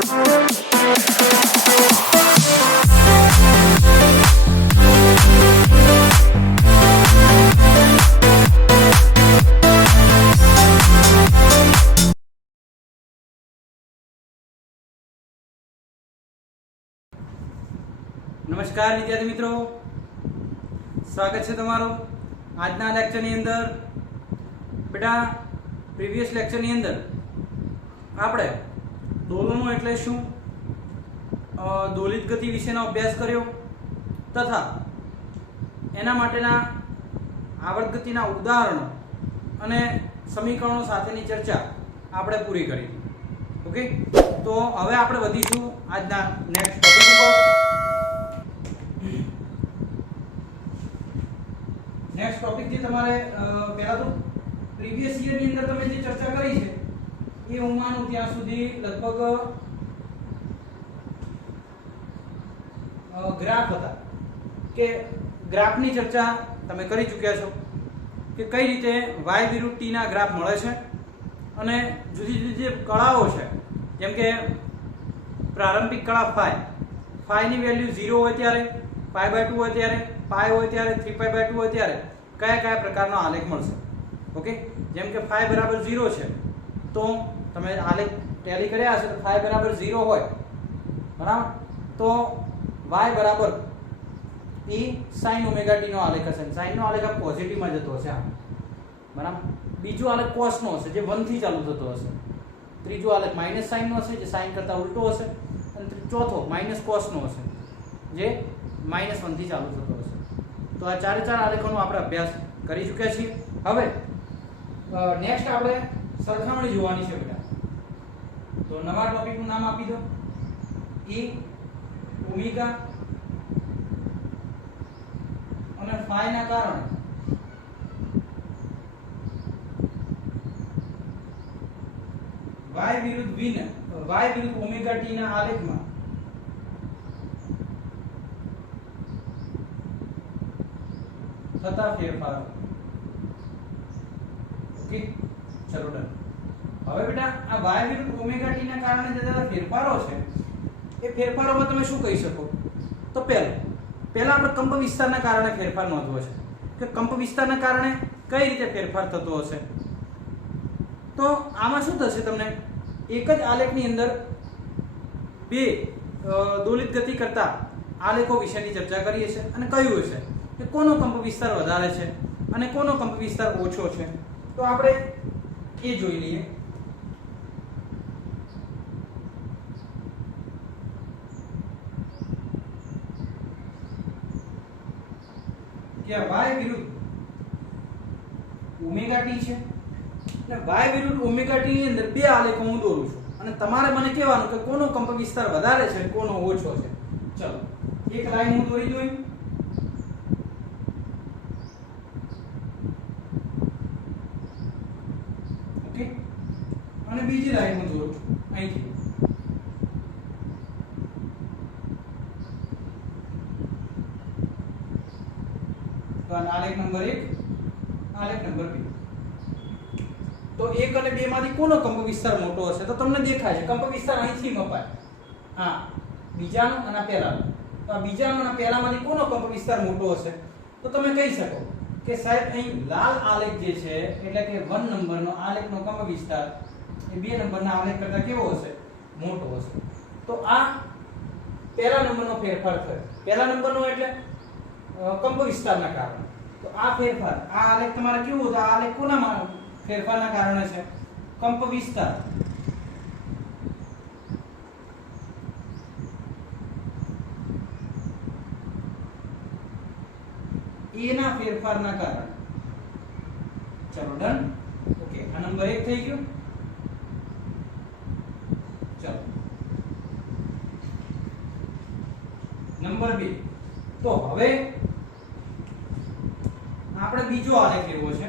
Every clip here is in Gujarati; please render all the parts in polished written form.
नमस्कार विद्यार्थी मित्रों, स्वागत है तमारो आजना लेक्चर ની અંદર। बेटा प्रीवियस लेक्चर ની અંદર આપણે દોલનો એટલે શું, દોલિત ગતિ વિશેનો અભ્યાસ કર્યો તથા એના માટેના આવર્ત ગતિના ઉદાહરણો અને સમીકરણો સાથેની ચર્ચા આપણે પૂરી કરી। ઓકે, તો હવે આપણે વધીશું આજના નેક્સ્ટ ટોપિક ઉપર। नेक्स्ट टॉपिक જે તમારે પહેલા તો પ્રીવિયસ યર ની અંદર તમે જે ચર્ચા કરી છે એ હું માનું ત્યાં સુધી લગભગ ગ્રાફ હતા કે ગ્રાફની ચર્ચા તમે કરી ચૂક્યા છો કે કઈ રીતે y વિરુદ્ધ t ના ગ્રાફ મળે છે અને જુદી જુદી જે કળાઓ છે જેમ કે પ્રારંભિક કળા phi ની વેલ્યુ 0 હોય ત્યારે π/2 હોય ત્યારે પાઈ હોય ત્યારે 3π/2 હોય ત્યારે કયા કયા પ્રકારનો આલેખ મળશે। ઓકે, જેમ કે phi બરાબર 0 છે તો તમે આલેખ ટેલી કર્યા હશે તો phi બરાબર 0 હોય બરાબર, તો y બરાબર e sin ઓમેગા t નો આલેખ હશે। sin નો આલેખ આ પોઝિટિવ માં જતો હશે આ બરાબર। બીજો આલેખ cos નો હશે જે 1 થી ચાલુ થતો હશે। ત્રીજો આલેખ માઈનસ sin નો હશે જે sin કરતા ઉલટો હશે અને ચોથો માઈનસ cos નો હશે જે -1 થી ચાલુ થતો હશે। તો આ ચારે ચાર આલેખોનો આપણે અભ્યાસ કરી ચૂક્યા છીએ। હવે નેક્સ્ટ આપણે સરખામણી જોવાની છે બેટા। તો નવા ટોપિકનું નામ આપી દો e ઓમેગા અને phi ના કારણે y વિરુદ્ધ v ને y વિરુદ્ધ ઓમેગા t ના આલેખમાં થતા ફેરફારો। ઓકે, ચલો ડન। હવે બેટા આ y વિરુદ્ધ ઓમેગા t ના કારણે જે થતા ફેરફારો છે એ ફેરફારોમાં તમે શું કહી શકો? તો પહેલા આપણે કંપ વિસ્તારના કારણે ફેરફાર નોંધવો છે કે કંપ વિસ્તારના કારણે કઈ રીતે ફેરફાર થતો હશે। તો આમાં શું થશે, તમને એક જ આલેખની અંદર બે દોલિત ગતિ કરતા આલેખો વિશેની ચર્ચા કરીએ છીએ અને કહ્યું છે કે કોનો કંપ વિસ્તાર વધારે છે અને કોનો કંપ વિસ્તાર ઓછો છે। તો આપણે એ જોઈ લઈએ। કે y વિરુદ્ધ ઓમેગા t છે અને y વિરુદ્ધ ઓમેગા t ની અંદર બે આલેખો હું દોરું છું અને તમારે મને કહેવાનું કે કોનો કંપ વિસ્તાર વધારે છે અને કોનો ઓછો છે। ચલો એક લાઈન હું દોરી દઉં અને બીજી લાઈન હું દોરું છું અહીંથી। તો આલેખ નંબર 1 આલેખ નંબર 2। તો 1 અને 2 માંથી કોનો કંપ વિસ્તાર મોટો હશે? તો તમને દેખાય છે કંપ વિસ્તાર અહીંથી મપાય, હા બીજાનો અને પહેલાનો। તો આ બીજાનો અને પહેલામાંથી કોનો કંપ વિસ્તાર મોટો હશે? તો તમે કહી શકો કે સાહેબ અહીં લાલ આલેખ જે છે એટલે કે 1 નંબરનો આલેખનો કંપ વિસ્તાર એ 2 નંબરના આલેખ કરતા કેવો હશે? મોટો હશે। તો આ પહેલા નંબરનો ફેરફાર થયો। પહેલા નંબરનો એટલે કંપ વિસ્તારના કારણે। તો આ ફેરફાર આ આલેખ તમારે કેવો હતો? આ આલેખ કોના ફેરફારના કારણે છે? કંપ વિસ્તાર એ ના ફેરફારના કારણે। ચલો ડન। ઓકે, આ નંબર 1 થઈ ગયો। ચલો નંબર 2। તો હવે આપણે બીજો આલેખ લેવો છે।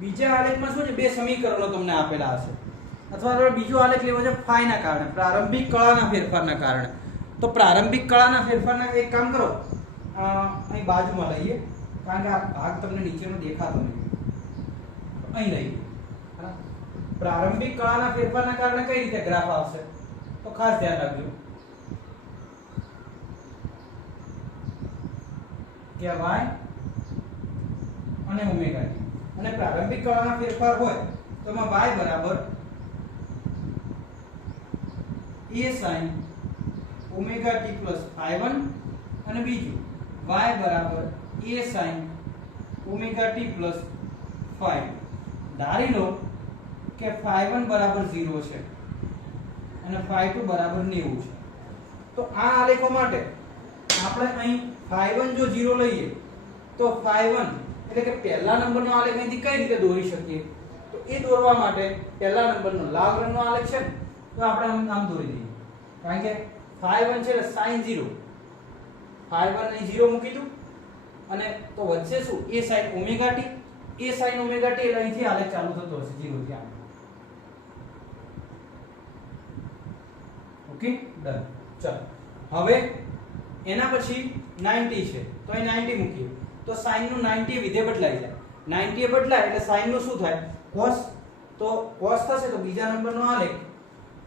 બીજા આલેખમાં શું છે, બે સમીકરણો તમને આપેલા હશે અથવા તો બીજો આલેખ લેવો છે phi ના કારણે, પ્રારંભિક કળાના ફેરફારના કારણે। તો તો પ્રારંભિક કળાના ફેરફારના એક કામ કરો, અહીં બાજુમાં લઈએ, કારણ કે આ ભાગ તમને નીચેનો દેખાતો નથી, અહીં લઈએ. પ્રારંભિક કળાના ફેરફારના કારણે કઈ રીતે ગ્રાફ આવશે, તો ખાસ ધ્યાન રાખજો કે y અને ઓમેગા ટી, અને પ્રારંભિક કળાના ફેરફાર હોય તો એમાં y બરાબર a sin omega T plus phi1 અને બીજું y બરાબર a sin omega T plus phi. ધારી લો કે phi1 બરાબર 0 છે અને phi2 બરાબર 90 છે. તો આ આલેખો માટે આપણે અહીં phi1 જો 0 લઈએ તો phi1 એટલે કે પહેલા નંબરનો આલેખ અહીંથી કઈ રીતે દોરી શકીએ, તો એ દોરવા માટે પહેલા નંબરનો લાલ રંગનો આલેખ છે તો આપણે આમ દોરી દઈએ, કારણ કે phi1 છે એટલે sin 0, phi1 અહીં 0 મૂકી દઉં અને તો વચ્ચે શું a sin omega t, a sin omega t એટલે અહીંથી આલેખ ચાલુ થતો હશે 0 થી આમ. Okay done. ચાલો હવે એના પછી 90 છે તો અહીં 90 મૂકીએ તો sin નું 90 વિધેય બદલાઈ જાય, 90 બદલાય એટલે sin નું શું થાય cos, તો cos થશે તો બીજા નંબરનો આલેખ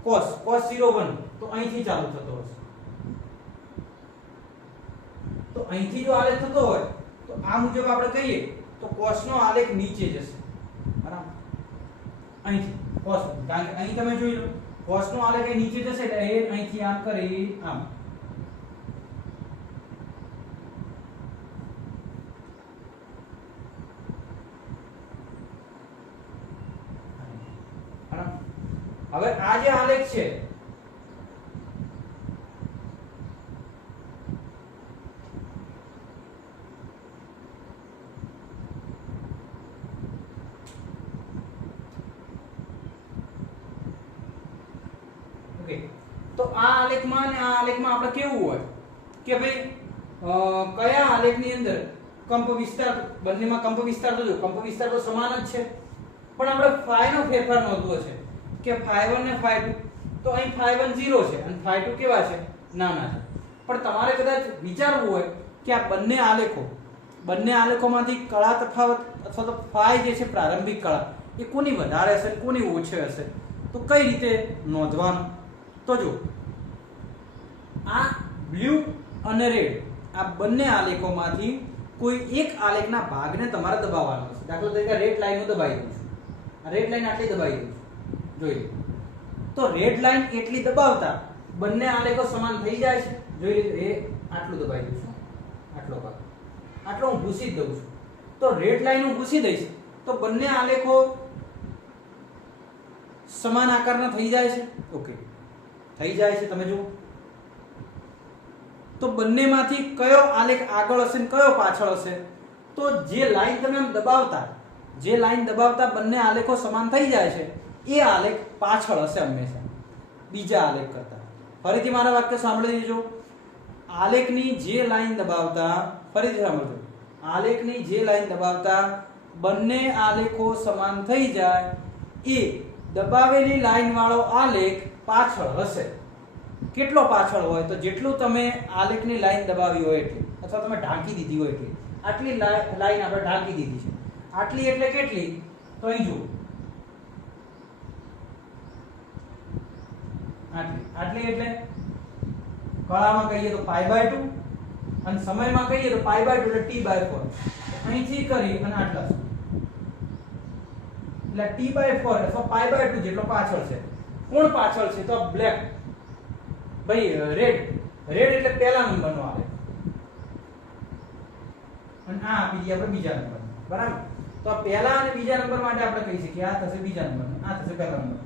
cos 01 તો અહીંથી ચાલુ થતો હશે. તો અહીંથી જો આલેખ થતો હોય તો આ મુજબ આપણે કહીએ તો cos નો આલેખ નીચે જશે, બરાબર, અહીંથી cos, કારણ કે અહીં તમે જોઈ લો cos નો આલેખ અહીં નીચે જશે એટલે એ અહીંથી આમ કરી આમ. હવે આ જે આલેખ છે તો આ આલેખમાં અને આ આલેખમાં આપણે કેવું હોય કે ભાઈ કયા આલેખની અંદર કંપ વિસ્તાર, બંનેમાં કંપ વિસ્તાર તો જો કંપ વિસ્તાર તો સમાન જ છે, પણ આપણે phi નો ફેરફાર નોંધવો છે કે phi1 ને phi2, તો અહીં phi1 0 છે અને phi2 કેવા છે નાના છે. પણ તમારે કદાચ વિચારવું હોય કે આ બંને આલેખોમાંથી કળા તફાવત અથવા તો phi જે છે પ્રારંભિક કળા એ કોની વધારે હશે કોની ઓછી હશે, તો કઈ રીતે નોંધવાનું, તો જો આ બ્લુ અને રેડ આ બંને આલેખોમાંથી કોઈ એક આલેખના ભાગને તમારે દબાવવાનો છે. દાખલા તરીકે રેડ લાઈન નું દબાવી દઉં છું, આ રેડ લાઈન આટલી દબાવી દઉં છું, જોઈ લો તો રેડ લાઈન એટલી દબાવતા બંને આલેખો સમાન થઈ જાય છે. જોઈ લો એ આટલું દબાવી દઉં છું, આટલો ભાગ આટલો હું ભૂસી દઉં છું, તો રેડ લાઈન હું ભૂસી દઈશ તો બંને આલેખો સમાન આકારના થઈ જાય છે. ઓકે થઈ જાય છે, તમે જુઓ તો બંનેમાંથી કયો આલેખ આગળ હશે ને કયો પાછળ હશે, તો જે લાઈન તમે આમ દબાવતા બંને આલેખો સમાન થઈ જાય છે એ આલેખ પાછળ હશે હંમેશા બીજા આલેખ કરતા. ફરીથી મારા વાક્ય સાંભળી લેજો, આલેખની જે લાઈન દબાવતા, ફરીથી સાંભળજો, આલેખની જે લાઈન દબાવતા બંને આલેખો સમાન થઈ જાય એ દબાવેલી લાઈન વાળો આલેખ પાછળ હશે. કેટલો પાછળ હોય, તો જેટલું તમે આલેખની લાઈન દબાવી હોય એટલી, અથવા તમે ઢાંકી દીધી હોય એટલી. આટલી લાઈન આપણે ઢાંકી દીધી છે, આટલી એટલે કેટલી, તો અહીં જુઓ આટલી એટલે કળામાં કહીએ તો π/2 અને સમયમાં કહીએ તો π/2 એટલે t/4. અહીંથી કરી અને આટલા એટલે t/4 અથવા π/2 જેટલો પાછળ છે. કોણ પાછળ છે, તો બ્લેક, ભાઈ રેડ એટલે પહેલા નંબરનો આલેખ અને આ આપી દઈએ આપણે બીજા નંબર, બરાબર. તો આ પહેલા અને બીજા નંબર માટે આપણે કહી શકીએ આ થશે બીજા નંબરનો, આ થશે પહેલા નંબર.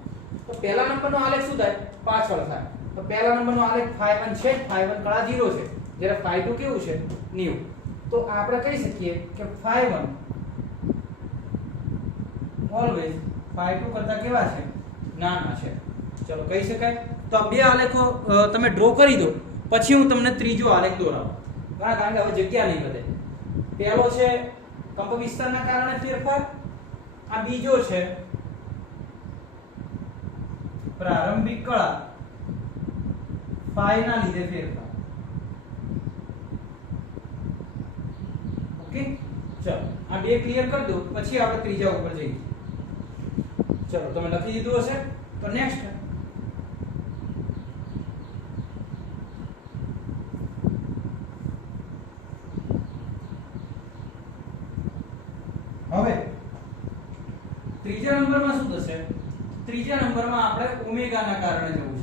તો પહેલા નંબરનો આલેખ શું થાય, પાછળ થાય. તો પહેલા નંબરનો આલેખ phi1 છે, phi1 કળા 0 છે, જ્યારે phi2 કેવું છે 90. તો આપણે કહી શકીએ કે phi1 ઓલવેઝ phi2 કરતા કેવા છે, નાના છે. ચલો કહી શકાય. તો આ બે આલેખો તમે ડ્રો કરી દો, પછી હું તમને ત્રીજો આલેખ દોરાવું, કારણ કે હવે જગ્યા નહીં વધે. પહેલો છે કંપ વિસ્તારના કારણે ફેરફાર, આ બીજો છે પ્રારંભિક કળા phi ના લીધે ફેરફાર. ઓકે ચલો આ બે ક્લિયર કરી દો પછી આપણે ત્રીજા ઉપર જઈએ. ચલો તમે લખી દીધું હશે તો નેક્સ્ટ હવે ત્રીજા નંબરમાં શું થશે? ત્રીજા નંબરમાં આપણે ઓમેગાના કારણે જવું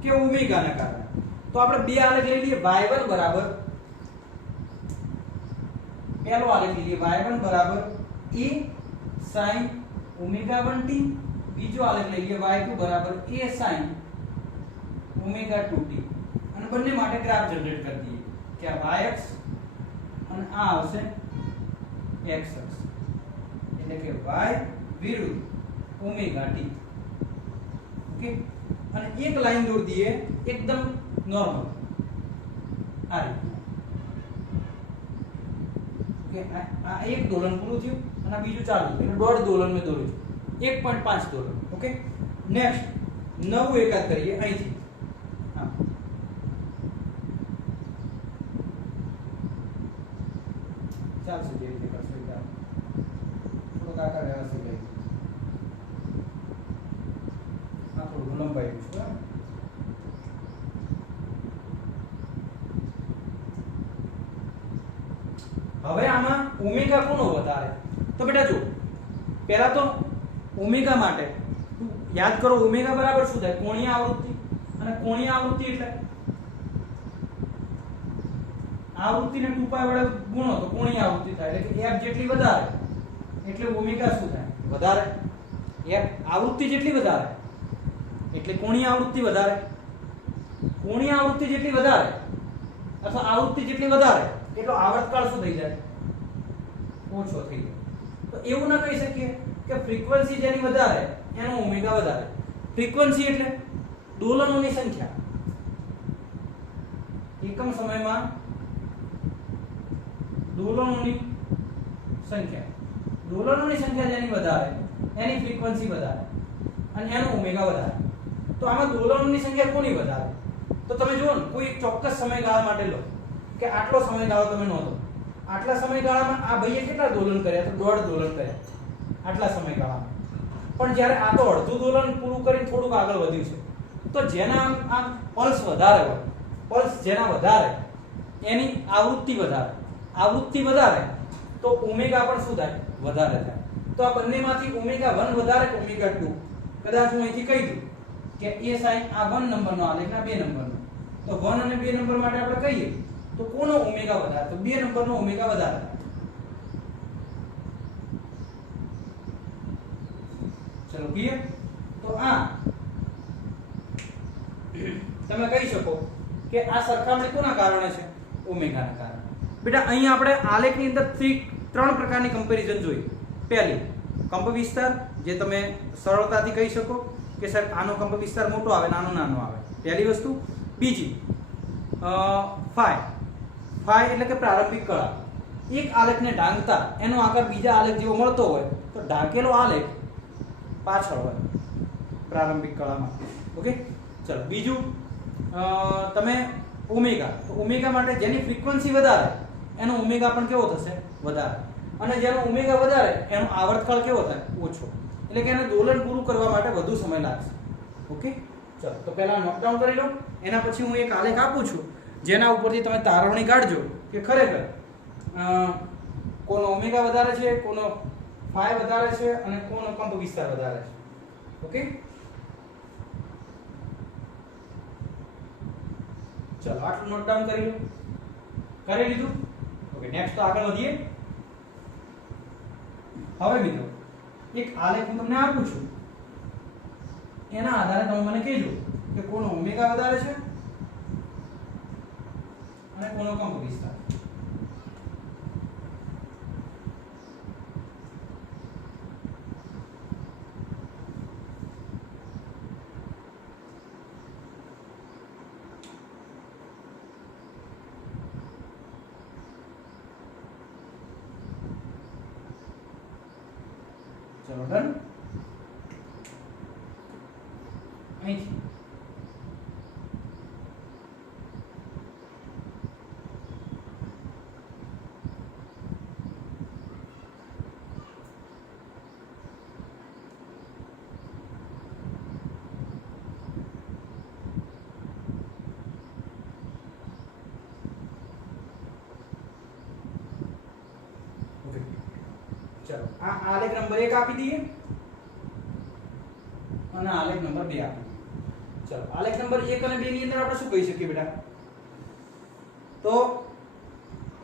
છે કે ઓમેગાના કારણે. તો આપણે બે આલેખ લઈ લઈએ y1 બરાબર પહેલો આલેખ લઈએ y1 બરાબર a sin omega 1t, બીજો આલેખ લઈ લઈએ y2 બરાબર a sin omega 2t અને બંને માટે ગ્રાફ જનરેટ કરી દઈએ કે આ y અક્ષ અને આ આવશે x અક્ષ એટલે કે y વિરુદ્ધ ઓમેગા t. ઓકે અને એક લાઈન દોરી દઈએ એકદમ નોર્મલ આ રીતે કે આ એક દોલન પૂરું થયું અને આ બીજું ચાલુ એટલે દોઢ દોલન મેં દોર્યું 1.5 દોલન. ઓકે નેક્સ્ટ નવું એકાદ કરીએ અહીંથી. હા ચાલશે જે રીતે કરશો એ થોડોક આકાર વ્યવસ્થિત લઈ આ થોડું લંબાઈ છે. હવે આમાં ઓમેગા કોનો વધારે? તો બેટા જો પહેલા તો ઓમેગા માટે યાદ કરો ઓમેગા બરાબર શું થાય? કોણીય આવૃત્તિ અને કોણીય આવૃત્તિ એટલે આવૃત્તિને 2π વડે ગુણો તો કોણીય આવૃત્તિ થાય એટલે કે f જેટલી વધારે એટલે ઓમેગા શું થાય? વધારે. f આવૃત્તિ જેટલી વધારે એટલે કોણીય આવૃત્તિ વધારે. કોણીય આવૃત્તિ જેટલી વધારે અથવા આવૃત્તિ જેટલી વધારે એટલો આવર્તકાળ શું થઈ જાય? ઓછો થઈ જાય. તો એવું ના કહી શકીએ કે ફ્રીક્વન્સી જેની વધારે એનો ઓમેગા વધારે. ફ્રીક્વન્સી એટલે દોલનોની સંખ્યા એકમ સમયમાં દોલનોની સંખ્યા જેની વધારે એની ફ્રીક્વન્સી વધારે અને એનો ઓમેગા વધારે. તો આમાં દોલનોની સંખ્યા કોની વધારે? તો તમે જુઓ ને કોઈ એક ચોક્કસ સમયગાળા માટે લો કે આટલો સમયગાળો તમે નોંધો. આટલા સમયગાળામાં આ ભાઈએ કેટલા દોલન કર્યા? તો દોઢ દોલન કર્યા આટલા સમયગાળામાં. પણ જ્યારે આ તો અડધું દોલન પૂરું કરીને થોડુંક આગળ વધ્યું છે તો જેના આમ પલ્સ વધારે હોય, પલ્સ જેના વધારે એની આવૃત્તિ વધારે તો ઓમેગા પણ શું થાય? વધારે થાય. તો આ બંનેમાંથી ઓમેગા 1 વધારે કે ઓમેગા 2? કદાચ હું અહીંથી કહી દઉં કે a sin આ 1 નંબરનો આલેખ ના 2 નંબરનો, તો 1 અને 2 નંબર માટે આપણે કહીએ તો કોનો ઓમેગા વધારે? તો 2 નંબરનો ઓમેગા વધારે. ચલો ક્લિયર? તો આ તમે કહી શકો કે આ સરખામણી કોના કારણે છે? ઓમેગાના કારણે. બેટા અહીં આપણે આલેખની અંદર ત્રણ પ્રકારની કમ્પેરિઝન જોઈ. પહેલી કંપ વિસ્તાર, જે તમે સરળતાથી કહી શકો કે સર આનો કંપ વિસ્તાર મોટો આવે ને આનો નાનો આવે, પહેલી વસ્તુ. બીજી ફાઈ એટલે કે પ્રારંભિક કળા. એક આલેખને ઢાંકતા એનો આકાર બીજા આલેખ જેવો મળતો હોય તો ઢાંકેલો આલેખ પાછળ હોય પ્રારંભિક કળામાં. ઓકે ચલો બીજું તમે ઓમેગા. તો ઓમેગા માટે જેની ફ્રીક્વન્સી વધારે એનો ઓમેગા પણ કેવો થશે? વધારે. અને જેનો ઓમેગા વધારે એનો આવર્તકાળ કેવો થાય? ઓછો. એટલે કે એને દોલન પૂરું કરવા માટે વધુ સમય લાગશે. ઓકે ચલો તો પહેલા નોટડાઉન કરી લો, એના પછી હું એક આલેખ આપું છું જેના ઉપરથી તમે તારવણી કાઢજો કે ખરેખર કોનો ઓમેગા વધારે છે, કોનો ફાઈ વધારે છે અને કોનો કંપ વિસ્તાર વધારે છે. ઓકે ચલો આટલું નોટ ડાઉન કરી લો. કરી લીધું? ઓકે નેક્સ્ટ તો આગળ વધીએ. હવે મિત્રો એક આલેખ હું તમને આપું છું, એના આધારે તમે મને કહેજો કે કોનો ઓમેગા વધારે છે અને કોનો કંપ વિસ્તાર. ચલો ડન. અહીંથી આ આલેખ નંબર 1 આપી દઈએ અને આલેખ નંબર 2 આપી દઈએ. ચલો આલેખ નંબર 1 અને 2 ની અંદર આપણે શું કહી શકીએ બેટા? તો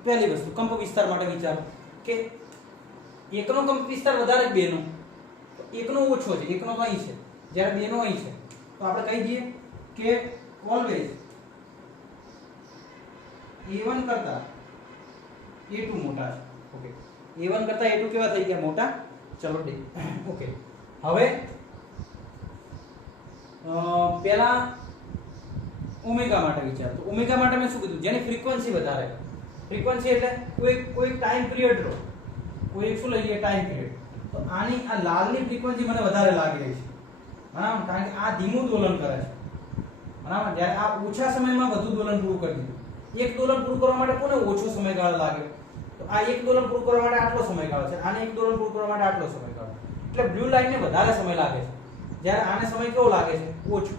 પહેલી વસ્તુ કંપ વિસ્તાર માટે વિચારો કે એકનો કંપ વિસ્તાર વધારે કે બેનો? તો એકનો ઓછો છે, એકનો તો અહીં છે, જ્યારે બેનો અહીં છે. તો આપણે કહી દઈએ કે ઓલવેઝ A1 કરતા A2 મોટા છે. ઓકે, A1 કરતા A2 કેવા થઈ ગયા? મોટા. ચલો ડે. ઓકે, હવે પહેલા ઓમેગા માટે વિચાર. તો ઓમેગા માટે મેં શું કીધું? જેની ફ્રીક્વન્સી વધારે. ફ્રીક્વન્સી એટલે કોઈ ટાઈમ પિરિયડ લો, કોઈ શું લઈ લઈએ? Time period. તો આની આ લાલની ફ્રીક્વન્સી મને વધારે લાગી રહી છે, બરાબર? કારણ કે આ ધીમું દોલન કરે છે, બરાબર? જ્યારે આ ઓછા સમયમાં વધુ દોલન પૂરું કરી દીધું. એક દોલન પૂરું કરવા માટે કોને ઓછો સમયગાળો લાગે? તો આ એક દોલન પૂરું કરવા માટે આટલો સમયગાળો છે, આને એક દોલન પૂરું કરવા માટે આટલો સમયગાળો. એટલે બ્લુ લાઈનને વધારે સમય લાગે છે, જ્યારે આને સમય કેવો લાગે છે? ઓછો.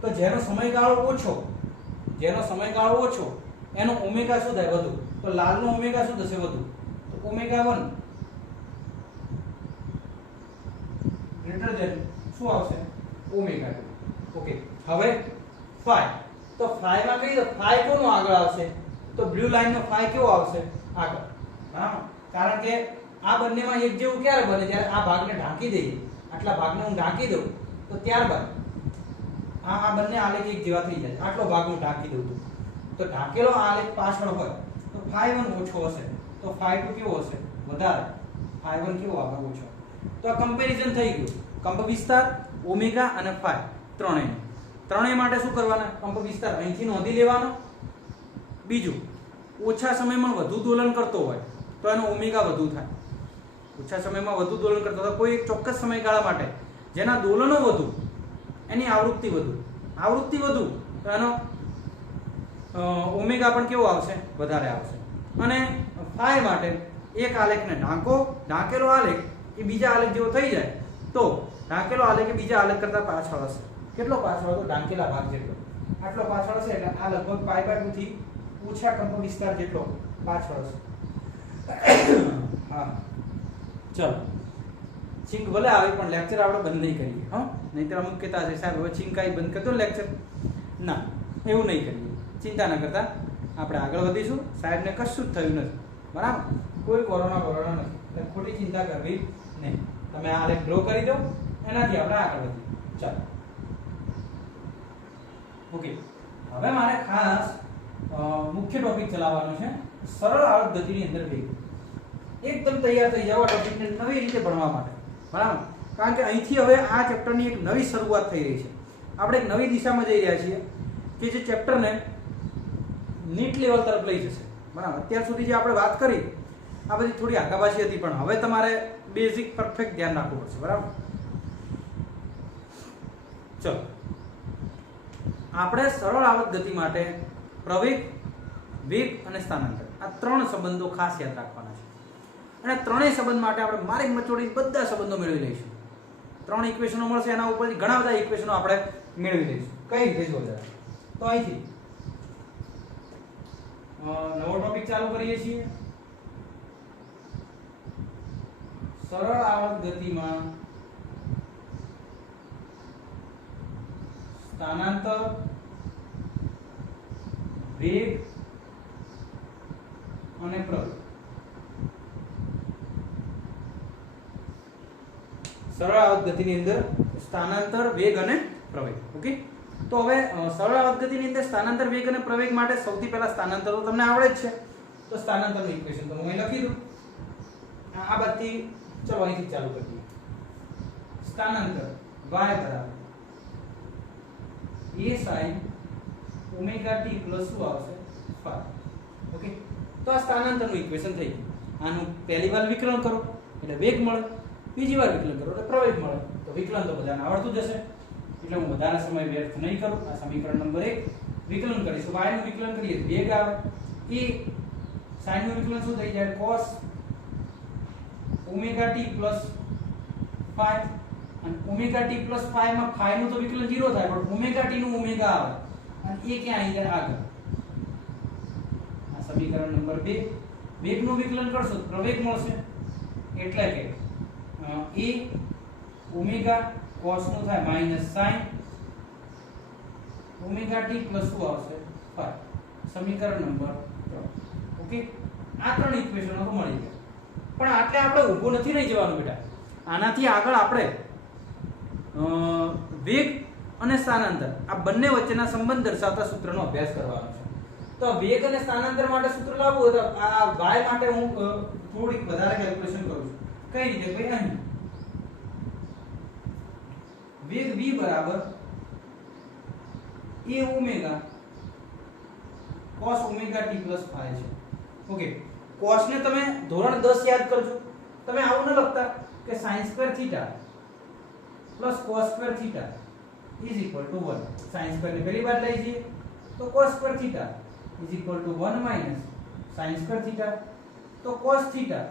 તો જેનો સમયગાળો ઓછો એનો ઓમેગા શું થાય? વધુ. તો લાલનો ઓમેગા શું થશે? વધુ. તો ઓમેગા 1 ગ્રેટર ધેન શું આવશે? ઓમેગા 2. ઓકે, હવે phi. તો phi માં કઈ? તો phi કોનો આગળ આવશે? તો બ્લુ લાઈન નો phi કેવો આવશે? આગળ. બરાબર? કારણ કે આ બંનેમાં એક જેવું ક્યારે બને? જ્યારે આ ભાગને ઢાંકી દઈએ, આટલા ભાગને હું ઢાંકી દઉં તો ત્યારબાદ આ બંને આલેખ એક જેવા થઈ જાય. આટલો ભાગ હું ઢાંકી દઉં તો ઢાંકેલો આલેખ પાછળ હોય તો phi1 ઓછો હશે, તો phi2 કેવો હશે? વધારે. phi1 કેવો આવે? ઓછો. તો આ કમ્પેરીઝન થઈ ગયું. કંપ વિસ્તાર, ઓમેગા અને phi ત્રણેય માટે શું કરવાના? કંપ વિસ્તાર અહીંથી નોંધી લેવાનો. બીજું, ઓછા સમયમાં વધુ દોલન કરતો હોય તો એનો ઓમેગા વધુ થાય. ઓછા સમયમાં વધુ દોલન કરતો હોય કોઈ એક ચોક્કસ સમયગાળા માટે જેના દોલનો વધુ, એની આવૃત્તિ વધુ તો એનો ઓમેગા પણ કેવો આવશે? વધારે આવશે. અને phi માટે એક આલેખને ઢાંકેલો આલેખ એ બીજા આલેખ જેવો થઈ જાય તો ઢાંકેલો આલેખ એ બીજા આલેખ કરતા પાછળ હશે. કેટલો પાછળ? તો ઢાંકેલા ભાગ જેટલો. આટલો પાછળ હશે એટલે આ લગભગ π/2 થી ઓછા કંપ વિસ્તાર જેટલો પાછળ હશે. હા, ચલો ચિંક ભલે આવે પણ લેક્ચર આપણે બંધ નહીં કરીએ. હા, નહીંતર અમુક કહેતા હશે સાહેબ હવે ચિંકાઈ બંધ કરી દો લેક્ચર. ના, એવું નહીં કરીએ. ચિંતા ન કરતા આપણે આગળ વધીશું. સાહેબને કશું જ થયું નથી, બરાબર? કોઈ કોરોના નથી, એટલે ખોટી ચિંતા કરવી નહીં. તમે આ આલેખ ડ્રો કરી દો, એનાથી આપણે આગળ વધીએ. ચાલો, ઓકે. હવે મારે ખાસ મુખ્ય ટોપિક ચલાવવાનો છે, સરળ આવર્ત ગતિની અંદર વેગ. એકદમ તૈયાર થઈ જાવ આ ટોપિકને નવી રીતે ભણવા માટે, બરાબર? કારણ કે અહીંથી હવે આ ચેપ્ટરની એક નવી શરૂઆત થઈ રહી છે. આપણે એક નવી દિશામાં જઈ રહ્યા છીએ કે જે ચેપ્ટરને નીટ લેવલ તરફ લઈ જશે, બરાબર? અત્યાર સુધી જે આપણે વાત કરી આ બધી થોડી આગાબાજી હતી, પણ હવે તમારે બેઝિક પરફેક્ટ ધ્યાન રાખવું પડશે, બરાબર? ચલો, આપણે સરળ આવર્ત ગતિ માટે પ્રવેગ, વેગ અને સ્થાનાંતર આ ત્રણ સંબંધો ખાસ યાદ રાખવાના છે. અને ત્રણેય સંબંધ માટે આપણે મારી મચોડી બધા સંબંધો મેળવી લઈશું. 3 ઇક્વેશનો મળશે, એના ઉપરથી ઘણા બધા ઇક્વેશનો આપણે મેળવી લઈશું. કઈ રીતે જો જરા? તો અહીંથી નવો ટોપિક ચાલુ કરીએ છીએ. સરળ આવર્ત ગતિમાં સ્થાનાંતર, વેગ અને પ્રવેગ. સરળ આવર્ત ગતિની અંદર સ્થાનાંતર, વેગ અને પ્રવેગ. ઓકે, તો હવે સરળ આવર્ત ગતિની અંદર સ્થાનાંતર, વેગ અને પ્રવેગ માટે સૌથી પહેલા સ્થાનાંતર તો તમને આવડે જ છે. તો સ્થાનાંતરનું ઇક્વેશન તો હું અહીં લખી દઉં. આ બાદથી ચલો અહીંથી ચાલુ કરીએ. સ્થાનાંતર y બરાબર a sin omega t plus શું આવશે? phi. ઓકે, તો આ સ્થાનાંતરનું ઇક્વેશન થઈ ગયું. આનું પહેલી વાર વિકલન કરો એટલે વેગ મળે, બીજી વાર વિકલન કરો એટલે પ્રવેગ મળે. તો વિકલન તો બધાને આવડતું જ હશે એટલે હું વધારે સમય વ્યર્થ નહીં કરું. આ સમીકરણ નંબર 1 વિકલન કરીશું. y નું વિકલન કરીએ તો વેગ આવે. એ sin નું વિકલન શું થઈ જાય? cos omega t plus phi. અને ઓમેગા t પ્લસ phi માં phi નું તો વિકલન 0 થાય, પણ ઓમેગા t નું ઓમેગા આવે અને એ ક્યાં આવી જાય? આગળ. આ સમીકરણ નંબર 2 વેગનું વિકલન કરશો તો પ્રવેગ મળશે. એટલે કે એ ઓમેગા cos નું થાય minus sin omega t plus શું આવશે phi સમીકરણ નંબર 3 ઓકે આ ત્રણ ઇક્વેશનો તો મળી ગયા પણ આટલે આપણે ઊભું નથી રહી જવાનું બેટા આનાથી આગળ આપણે વેગ અને સ્થાનાંતર આ બંને વચ્ચેના સંબંધ દર્શાવતા સૂત્રનો અભ્યાસ કરવાનો છે તો વેગ અને સ્થાનાંતર માટે સૂત્ર લાવવું હોય તો આ y માટે હું થોડીક વધારે કેલ્ક્યુલેશન કરું છું કઈ રીતે ભાઈ અહીં વેગ v બરાબર a omega cos omega t plus phi છે ઓકે cos ને તમે ધોરણ 10 યાદ કરજો તમે આવું ન લખતા કે sin square theta plus cos square theta is equal to 1 sin square ને પહેલી વાર લઈ જઈએ તો cos square theta is equal to 1 minus sin square theta તો cos theta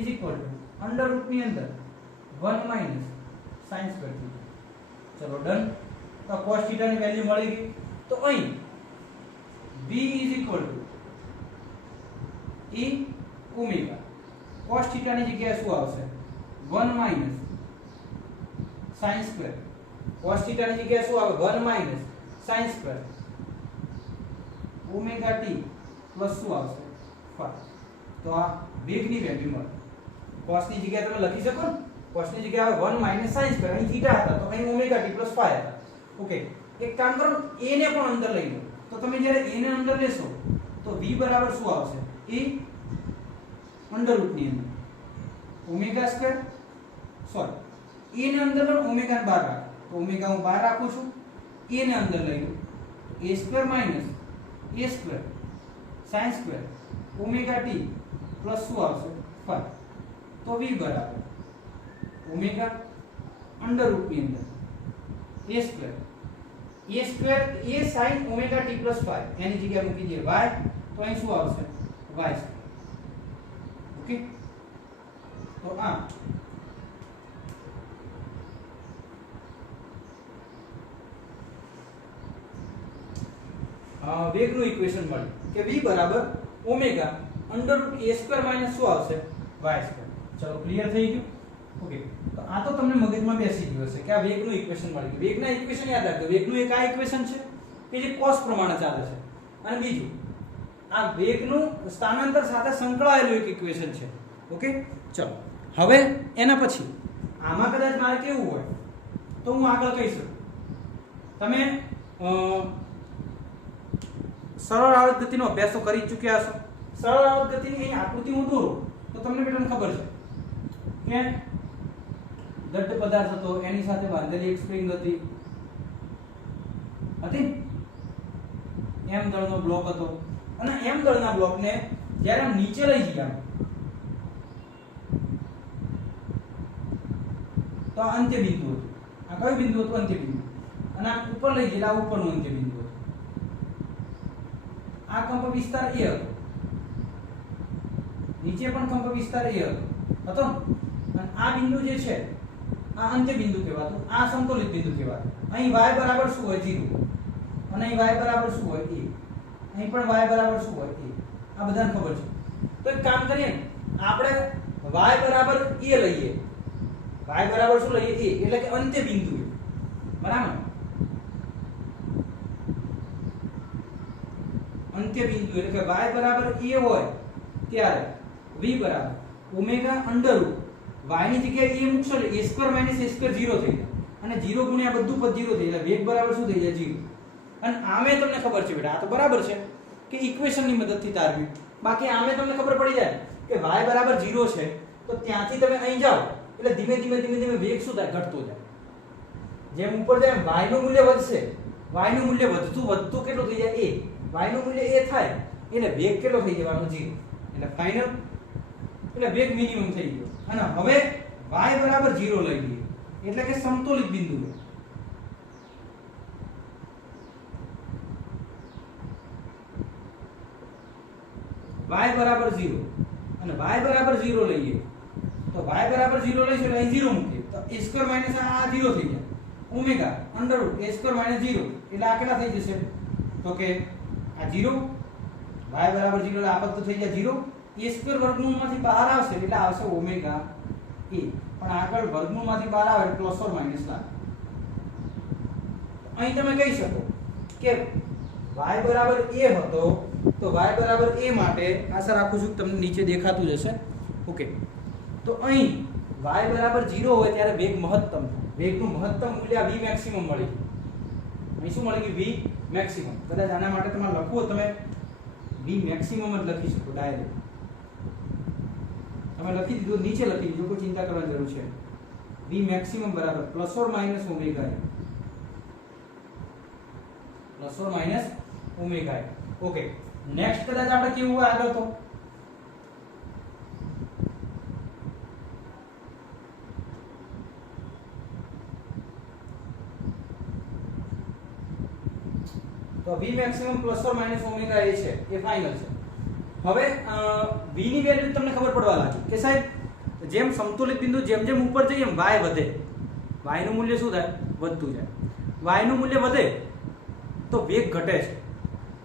is equal to under route ની અંદર 1 minus sin સ્ક્વેર થીટા ચલો ડન તો cos થીટા ની વેલ્યુ મળી ગઈ તો અહીં v is equal to e omega cos theta ની જગ્યાએ શું આવશે 1 minus sin square cos theta ની જગ્યાએ શું આવે 1 minus sin square omega t plus શું આવશે phi તો આ વેગની વેલ્યુ મળે cos ની જગ્યાએ તમે લખી શકો ને cos ની જગ્યાએ આવે 1 minus sin સ્ક્વેર અહીં થીટા હતા તો અહીં ઓમેગા t પ્લસ phi હતા ઓકે એક કામ કરો a ને પણ અંદર લઈ લો તો તમે જ્યારે a ને અંદર લેશો તો v બરાબર શું આવશે a અંડર રૂટ ની અંદર ઓમેગા સ્ક્વેર સોરી a ને અંદર લો ઓમેગા ને બહાર રાખો તો ઓમેગા હું બહાર રાખું છું a ને અંદર લઈ લો a square minus a square sin square omega t plus શું આવશે phi તો v બરાબર ઓમેગા અંડર રૂટ ની અંદર a square a sin omega t plus phi એની જગ્યાએ મૂકી દઈએ y તો અહીં શું આવશે y સ્ક્વેર ઓકે તો આ વેગનું ઇક્વેશન મળ્યું કે v બરાબર omega under root a square minus શું આવશે y સ્ક્વેર ચલો ક્લિયર થઈ ગયું ઓકે તો આ તો તમને મગજમાં બેસી ગયું હશે કે આ વેગનું ઇક્વેશન મળી ગયું વેગના ઇક્વેશન યાદ રાખજો વેગનું એક આ ઇક્વેશન છે કે જે cos પ્રમાણે ચાલે છે અને બીજું આ વેગનું સ્થાનાંતર સાથે સંકળાયેલું એક ઇક્વેશન છે ઓકે ચલો હવે એના પછી આમાં કદાચ મારે કેવું હોય તો હું આગળ કહી શકું તમે સરળ આવર્ત ગતિનો અભ્યાસ તો કરી ચૂક્યા હશો સરળ આવર્ત ગતિની અહીં આકૃતિ હું દોરું તો તમને બેટાને ખબર છે કે દટ્ટ પદાર્થ હતો એની સાથે બાંધેલી એક સ્પ્રિંગ હતી એમ દળનો બ્લોક હતો અને એમ દળના બ્લોકને જ્યારે આમ નીચે લઈ જઈએ તો આ અંત્ય બિંદુ હતું આ કયું બિંદુ હતું અંત્ય બિંદુ અને આ ઉપર લઈ જઈએ આ ઉપરનું અંત્ય બિંદુ હતું આ કંપ વિસ્તાર a હતો નીચે પણ કંપ વિસ્તાર a હતો અને આ બિંદુ જે છે આ અંત્ય બિંદુ કહેવાતું આ સંતુલિત બિંદુ કહેવાતું અહીં y બરાબર શું હોય 0 અને અહીં y બરાબર શું હોય a અહીં પણ y બરાબર શું હોય a આ બધાને ખબર છે તો એક કામ કરીએ આપણે y બરાબર a લઈએ y બરાબર શું લઈએ a એટલે કે અંત્ય બિંદુ બરાબર અંત્ય બિંદુ એટલે કે y બરાબર a હોય ત્યારે v બરાબર ઓમેગા અંડર રૂટ y ની જગ્યાએ a મૂકશો એટલે a square minus a square 0 થઈ જાય અને 0 ગુણ્યા બધું પદ 0 થઈ જાય એટલે વેગ બરાબર શું થઈ જાય 0 અને આમે તમને ખબર છે બેટા આ તો બરાબર છે કે ઇક્વેશન ની મદદથી તારવી બાકી આમે તમને ખબર પડી જાય કે y બરાબર 0 છે તો ત્યાંથી તમે અહીં જાઓ એટલે ધીમે ધીમે વેગ શું થાય ઘટતો જાય જેમ ઉપર જાય y નું મૂલ્ય વધશે y નું મૂલ્ય વધતું કેટલું થઈ જાય a y નું મૂલ્ય a થાય એટલે વેગ કેટલો થઈ જવાનો 0 એટલે ફાઇનલ એટલે વેગ મિનિમમ થઈ ગયો અને હવે y બરાબર 0 લઈ લઈએ એટલે કે સમતોલિત બિંદુ y બરાબર 0 અને y બરાબર 0 લઈએ તો y બરાબર 0 લઈશું એટલે અહીં 0 મૂકીએ તો a સ્ક્વેર માઈનસ આ 0 થઈ જાય omega under root a square minus 0 એટલે આ કેટલા થઈ જશે તો કે આ 0 y બરાબર 0 એટલે આ પદ તો થઈ જાય 0 a સ્ક્વેર વર્ગમૂળમાંથી બહાર આવશે એટલે આવશે ઓમેગા a, પણ આગળ વર્ગમૂળમાંથી બહાર આવે એટલે પ્લસ ઓર માઈનસ લાગે. અહીં તમે કહી શકો કે y બરાબર a હતો તો y બરાબર a માટે આશા રાખું છું કે તમને નીચે દેખાતું જ હશે. ઓકે, તો અહીં y બરાબર 0 હોય ત્યારે વેગ મહત્તમ થાય. વેગનું મહત્તમ મૂલ્ય v મેક્સિમમ મળી. અહીં શું મળી ગયું? v maximum. કદાચ આના માટે તમારે લખવું હોય તમે v મેક્સિમમ જ લખી શકો ડાયરેક્ટ. તમે લખી દીધું, નીચે લખી દીધું, કોઈ ચિંતા કરવાની જરૂર છે. v મેક્સિમમ બરાબર plus or minus omega a, plus or minus omega a. Okay, next કદાચ આપણે કેવું હોય આગળ તો v maximum plus or minus omega a છે એ ફાઇનલ છે. હવે v ની વેલ્યુ તમને ખબર પડવા લાગી કે સાહેબ જેમ સમતુલિત બિંદુ જેમ જેમ ઉપર જઈએ એમ y વધે. y નું મૂલ્ય શું થાય? વધતું જાય. y નું મૂલ્ય વધે તો વેગ ઘટે છે.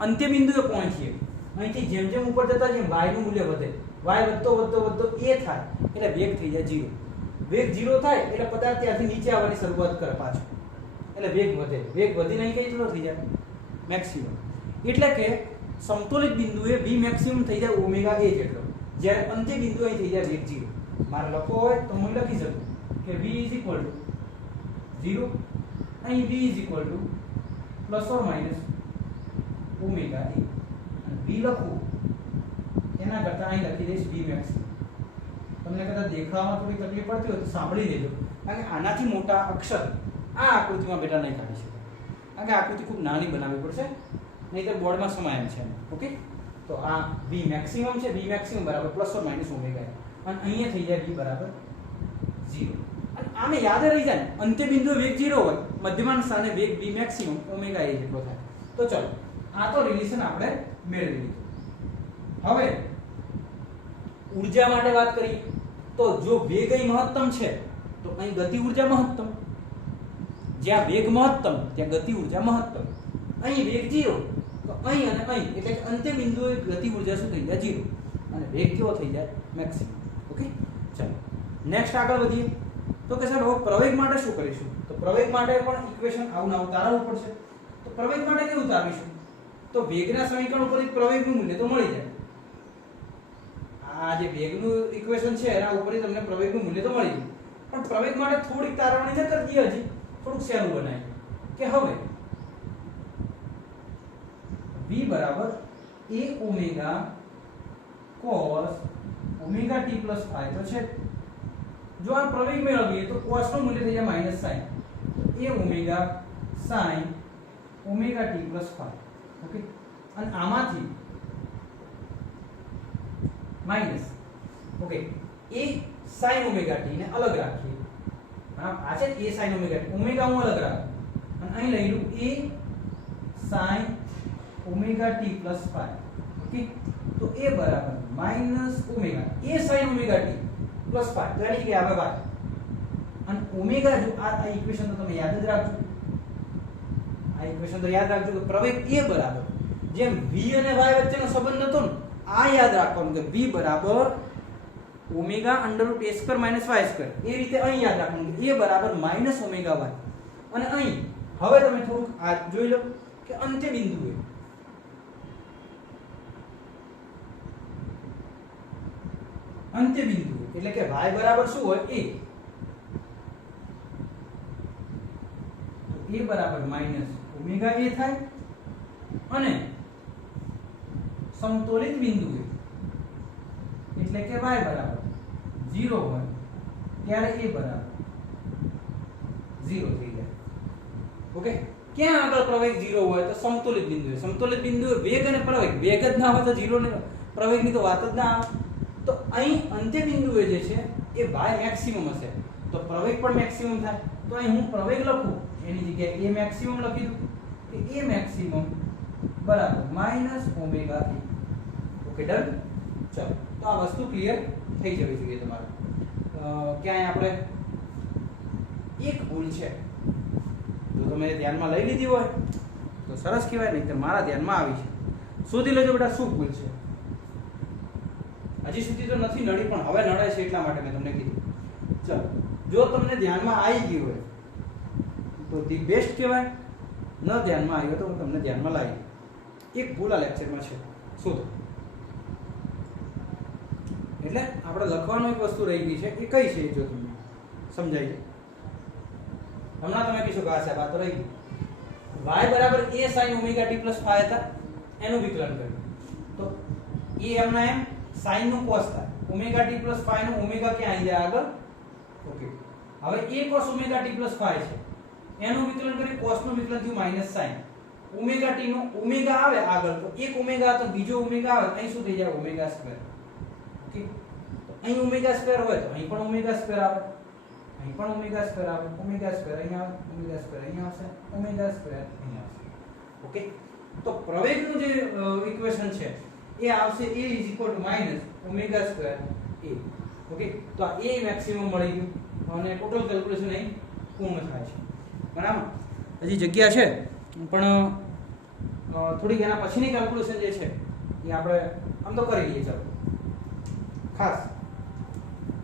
અંત્ય બિંદુએ પહોંચીએ અહીંથી જેમ જેમ ઉપર જતા જઈએ y નું મૂલ્ય વધે. y વધતો વધતો વધતો a થાય એટલે વેગ થઈ જાય 0. વેગ 0 થાય એટલે પદાર્થ ત્યાંથી નીચે આવવાની શરૂઆત કરે પાછો, એટલે વેગ વધે. વેગ વધીને અહીં કેટલો થઈ જાય? મેક્સિમમ. એટલે કે સમતુલિત બિંદુએ v મેક્સિમમ થઈ જાય ઓમેગા a જેટલો, જ્યારે અંત્ય બિંદુ અહીં થઈ જાય વેગ 0. મારે લખવો હોય તો હું લખી શકું કે v 0, અહીં v plus or minus omega a, અને v લખું એના કરતા અહીં લખી દઈશ v મેક્સિમમ. તમને કદાચ દેખાવામાં થોડી તકલીફ પડતી હોય તો સાંભળી લેજો, કારણ કે આનાથી મોટા અક્ષર આ આકૃતિમાં બેટા નહીં કાઢી શકાય, કારણ કે આકૃતિ ખૂબ નાની બનાવવી પડશે, નહીંતર બોર્ડમાં સમાયેલ છે. ઓકે, તો આ v મેક્સિમમ છે. v મેક્સિમમ બરાબર plus or minus omega a, અને અહીંયા થઈ જાય v બરાબર 0. અને આમે યાદ રહી જાય, અંત્ય બિંદુએ વેગ 0 હોય, મધ્યમાન સ્થાને વેગ v મેક્સિમમ ઓમેગા a જેટલો થાય. તો ચલો, આ તો રિલેશન આપણે મેળવી લીધું. હવે ઊર્જા માટે વાત કરીએ તો જો વેગ અહીં મહત્તમ છે તો અહીં ગતિ ઊર્જા મહત્તમ. જ્યાં વેગ મહત્તમ ત્યાં ગતિ ઊર્જા મહત્તમ. અહીં વેગ 0 તો અહીં અને અહીં એટલે કે અંત્ય બિંદુએ ગતિ ઊર્જા શું થઈ જાય? 0, અને વેગ કેવો થઈ જાય? મેક્સિમમ. ઓકે, ચાલો નેક્સ્ટ આગળ વધીએ. તો કે સાહેબ હવે પ્રવેગ માટે શું કરીશું? તો પ્રવેગ માટે પણ ઇક્વેશન આવું ના ઉતારવું પડશે. તો પ્રવેગ માટે કેવું ઉતારીશું? તો વેગના સમીકરણ ઉપરથી પ્રવેગનું મૂલ્ય તો મળી જાય. આ જે વેગનું ઇક્વેશન છે એના ઉપરથી તમને પ્રવેગનું મૂલ્ય તો મળી જાય, પણ પ્રવેગ માટે થોડીક તારવણી ન કરી દઈએ, હજી થોડુંક સહેલું બનાવીએ કે હવે v બરાબર a omega cos omega t plus phi તો છે. જો આ પ્રવેગ મેળવીએ તો cos નું મૂલ્ય થઈ જાય માઈનસ sin, તો a omega sin omega t plus phi. Okay, અને આમાંથી minus. Okay, a sin omega t ને અલગ રાખીએ. આ છે a sin omega t, omega હું અલગ રાખું અને અહીં લઈ લઉં a sin omega t plus phi. Okay, તો a બરાબર minus omega a sin omega t plus phi, તો એની જગ્યાએ આવે y. અને ઓમેગા જો આ ઇક્વેશન તો તમે યાદ જ રાખજો, આ ઇક્વેશન તો યાદ રાખજો કે પ્રવેગ a બરાબર જેમ v અને y વચ્ચેનો સંબંધ હતો ને, આ યાદ રાખવાનું કે v બરાબર omega under root a square minus y square. એ રીતે અહીં યાદ રાખવાનું કે a બરાબર માઈનસ ઓમેગા y. અને અહીં હવે તમે થોડુંક આ જોઈ લો કે અંત્ય બિંદુએ એટલે કે y બરાબર શું હોય? a. તો a બરાબર માઈનસ ઓમેગા a થાય, અને સમતોલિત બિંદુએ એટલે કે y બરાબર 0 હોય ત્યારે a બરાબર 0 થઈ જાય. ઓકે, ક્યાં આગળ પ્રવેગ 0 હોય? તો સમતોલિત બિંદુએ. સમતોલિત બિંદુએ વેગ અને પ્રવેગ, વેગ જ ના હોય તો 0 ને પ્રવેગની તો વાત જ ના આવે. તો અહીં અંત્ય બિંદુએ જે છે એ y મેક્સિમમ હશે, તો પ્રવેગ પણ મેક્સિમમ થાય. તો અહીં હું પ્રવેગ લખું એની જગ્યાએ a મેક્સિમમ લખી દઉં કે a મેક્સિમમ બરાબર minus omega a. Okay, done. ચલો, તો આ વસ્તુ ક્લિયર થઈ જવી જોઈએ તમારે. ક્યાંય આપણે એક ભૂલ છે, જો તમે ધ્યાનમાં લઈ લીધી હોય તો સરસ કહેવાય, નહીં તો મારા ધ્યાનમાં આવી છે. શોધી લેજો બેટા શું ભૂલ છે. હજી સુધી તો નથી નડી પણ હવે નડે છે એટલા માટે મેં તમને કીધું. ચાલો, જો તમને ધ્યાનમાં આવી ગયું હોય તો ધી બેસ્ટ કહેવાય, ન ધ્યાનમાં આવ્યું તો હું તમને ધ્યાનમાં લાવી. એક ભૂલ આ લેક્ચરમાં છે, શોધો. એટલે આપણે લખવાનું એક વસ્તુ રહી ગઈ છે, એ કઈ છે જો તમને સમજાય છે. હમણાં તમે કહીશો કે આ સાહેબ આ તો રહી ગયું. y બરાબર a sin omega t plus phi હતા, એનું વિકલન કર્યું તો એ એમના એમ sin નું cos થાય, omega t plus phi નું omega ક્યાં આવી જાય આગળ. ઓકે, હવે a cos omega t plus phi છે, એનું વિકલન કરી cos નું વિકલન થયું માઈનસ sin. omega t નો omega આવે આગળ તો એક omega તો બીજો omega આવે, અહીં શું થઈ જાય omega સ્ક્વેર. ઓકે, તો અહીં omega સ્ક્વેર હોય તો અહીં પણ omega સ્ક્વેર આવે, અહીં પણ ઓમેગા સ્ક્વેર આવે, ઓમેગા સ્ક્વેર અહીંયા આવે, ઓમેગા સ્ક્વેર અહીંયા આવશે, ઓમેગા સ્ક્વેર અહીંયા આવશે. ઓકે, તો પ્રવેગનું જે ઇક્વેશન છે એ આવશે a minus omega square a. Okay, તો આ a મેક્સિમમ મળી ગયું અને ટોટલ કેલ્ક્યુલેશન અહીં પૂર્ણ થાય છે. બરાબર, હજી જગ્યા છે પણ થોડીક એના પછીની કેલ્ક્યુલેશન જે છે એ આપણે આમ તો કરી લઈએ. ચાલો, ખાસ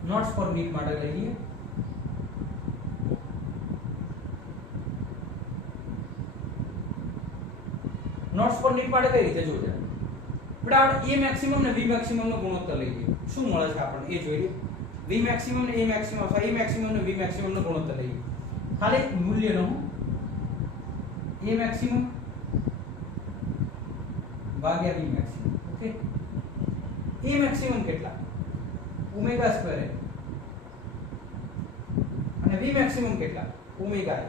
નોટ્સ ફોર નીટ માટે લઈ લઈએ. નોટ્સ પર નીટ માટે કઈ રીતે જોજો. આપણે a મેક્સિમમ ને v મેક્સિમમ નો ગુણોત્તર લઈ લઈએ. શું મળે છે આપણને એ જોઈ લઈએ. v મેક્સિમમ ને a મેક્સિમમ અથવા a મેક્સિમમ ને v મેક્સિમમ નો ગુણોત્તર લઈએ. ખાલી મૂલ્યનો a મેક્સિમમ ભાગ્યા v maximum. Okay, a maximum કેટલા ઓમેગા સ્ક્વેર અને v મેક્સિમમ કેટલા ઓમેગા a.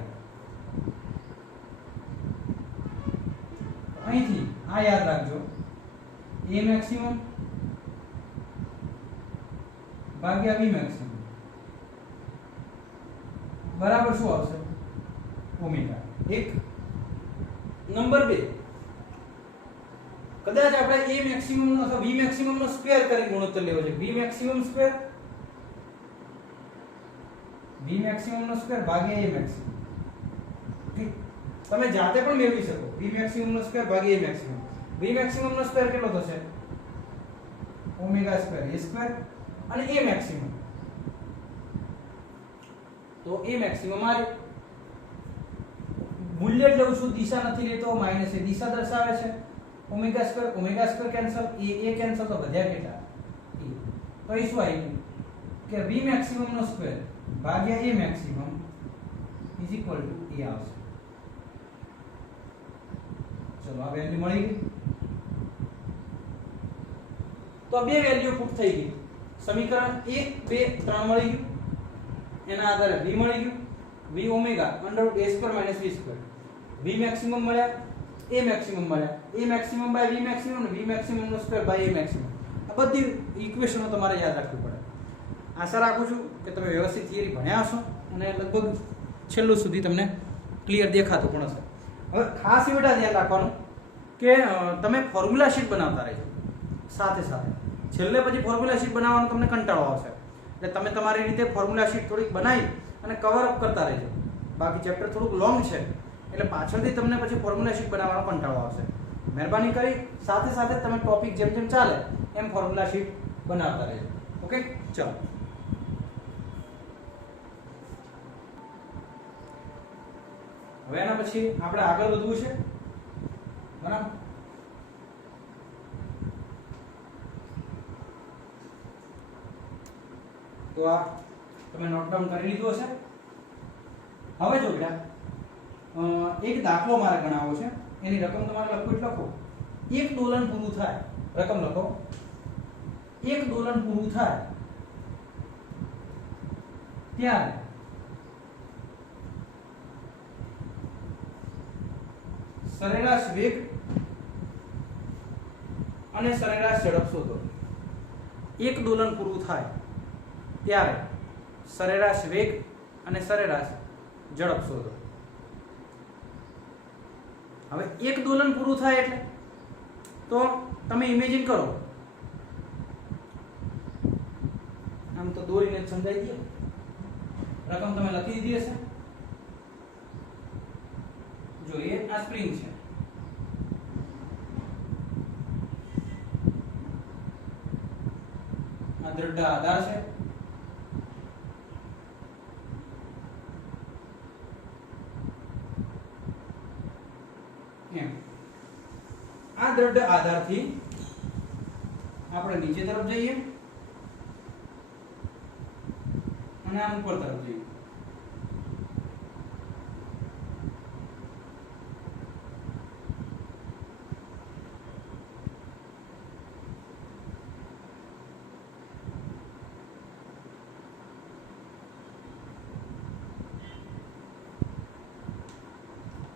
અહીંથી આ યાદ રાખજો, a મેક્સિમમ ભાગ્યા v મેક્સિમમ બરાબર શું આવશે ઓમેગા. એક નંબર 2, કદાચ આપણે a મેક્સિમમ નો અથવા v મેક્સિમમ નો સ્ક્વેર કરી ગુણોત્તર લેવો છે. v maximum square, v maximum નો સ્ક્વેર ભાગ્યા a મેક્સિમમ. તમે જાતે પણ મેળવી શકો. v મેક્સિમમ નો સ્ક્વેર ભાગ્યા a મેક્સિમમ. v મેક્સિમમ નો સ્ક્વેર કેટલો થશે ઓમેગા સ્ક્વેર a સ્ક્વેર અને a મેક્સિમમ. તો a મેક્સિમમ આ મૂલ્ય જ લઉં છું, દિશા નથી લેતો, માઈનસ એ દિશા દર્શાવે છે. Omega square cancel, a cancel, તો વધ્યા કેટલા a. તો એ શું આવ્યું કે v મેક્સિમમ નો સ્ક્વેર ભાગ્યા a maximum is equal to a આવશે. ચલો, આ વેલ્યુ મળી ગઈ. તો આ બે વેલ્યુ પુટ થઈ ગઈ. સમીકરણ 1 2 3 મળી ગયું. એના આધારે v મળી ગયું, v omega √a² - v². v maximum મળ્યા, a મેક્સિમમ મળ્યા, a maximum by v maximum અને v મેક્સિમમ નો સ્ક્વેર બાય a મેક્સિમમ. આ બધી ઇક્વેશનો તમારે યાદ રાખવી પડે. આશા રાખું છું કે તમે વ્યવસ્થિત થિયરી ભણ્યા હશો અને લગભગ છેલ્લું સુધી તમને ક્લિયર દેખાતું પણ હશે. હવે ખાસ એ બેટા ધ્યાન રાખવાનું કે તમે ફોર્મ્યુલા શીટ બનાવતા રહેજો સાથે સાથે. છેલ્લે પછી ફોર્મ્યુલા શીટ બનાવવાનો તમને કંટાળો આવશે, એટલે તમે તમારી રીતે ફોર્મ્યુલા શીટ થોડીક બનાવી અને કવર અપ કરતા રહેજો. બાકી ચેપ્ટર થોડુંક લોંગ છે એટલે પાછળથી તમને પછી ફોર્મ્યુલા શીટ બનાવવાનો કંટાળો આવશે. મહેરબાની કરી સાથે સાથે તમે ટોપિક જેમ જેમ ચાલે એમ ફોર્મ્યુલા શીટ બનાવતા રહેજો. ઓકે, ચાલો. હવે એના પછી આપણે આગળ વધવું છે. બરાબર, તો આ તમે નોટ ડાઉન કરી લીધું હશે. હવે જો બેટા એક દાખલો મારે ગણાવવો છે, એની રકમ તમારે લખવું એટલે લખો. એક દોલન પૂરું થાય, રકમ લખો. એક દોલન પૂરું થાય ત્યારે સરેરાશ વેગ અને સરેરાશ ઝડપ શોધો. એક દોલન પૂરું થાય ત્યારે સરેરાશ વેગ અને સરેરાશ ઝડપ શોધો. હવે એક દોલન પૂરું થાય એટલે તો તમે ઇમેજિન કરો, આમ તો દોરીને સમજાઈ દે. રકમ તમે લખી દીધી હશે. જો એ આ સ્પ્રિંગ છે, દ્રઢ આધાર છે. એમ આ દ્રઢ આધારથી આપણે નીચે તરફ જઈએ અને આમ ઉપર તરફ જઈએ.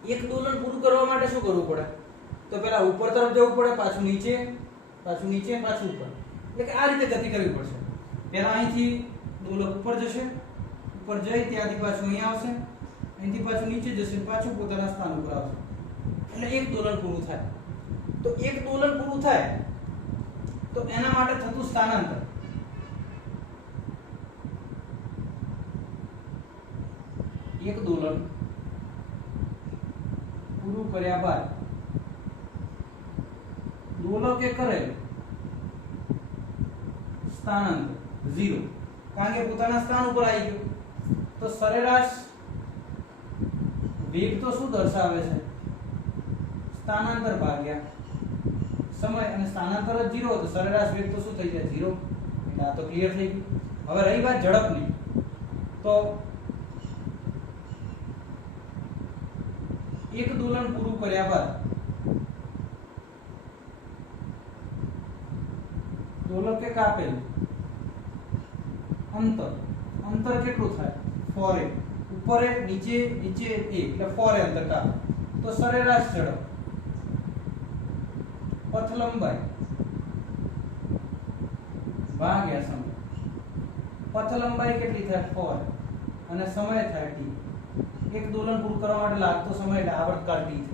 એક દોલન પૂરું કરવા માટે શું કરવું પડે? તો પહેલા ઉપર તરફ જવું પડે, પાછું નીચે, પાછું નીચે, પાછું ઉપર. એટલે કે આ રીતે ગતિ કરવી પડશે. પહેલા અહીંથી દોલક ઉપર જશે, ઉપર જઈ ત્યાંથી પાછું અહીંયા આવશે, અહીંથી પાછું નીચે જશે, પાછું પોતાના સ્થાન ઉપર આવશે. એટલે એક દોલન પૂરું થાય. તો એક દોલન પૂરું થાય તો એના માટે થતું સ્થાનાંતર એક દોલન પૂરું કર્યા બાદ દોલકે કરેલ સ્થાનાંતર 0, કારણ કે પોતાના સ્થાન ઉપર આવી ગયો. તો સરેરાશ વેગ તો શું દર્શાવે છે? સ્થાનાંતર ભાગ્યા સમય, અને સ્થાનાંતર જ 0 તો સરેરાશ વેગ તો શું થઈ જાય? 0. એટલે આ તો ક્લિયર થઈ ગયું. હવે રહી વાત ઝડપની, તો એક દોલન પૂરું કર્યા બાદ દોલકે કાપેલ અંતર કેટલું થાય? 4a. ઉપર a, નીચે a, એટલે 4a અંતર કાપે. તો સરેરાશ ઝડપ પથ લંબાઈ ભાગ્યા સમય. પથ લંબાઈ કેટલી થાય? 4, અને સમય થાય t. એક દોલન પૂરું કરવા માટે લાગતો સમય એટલે આવર્તકાળ t છે.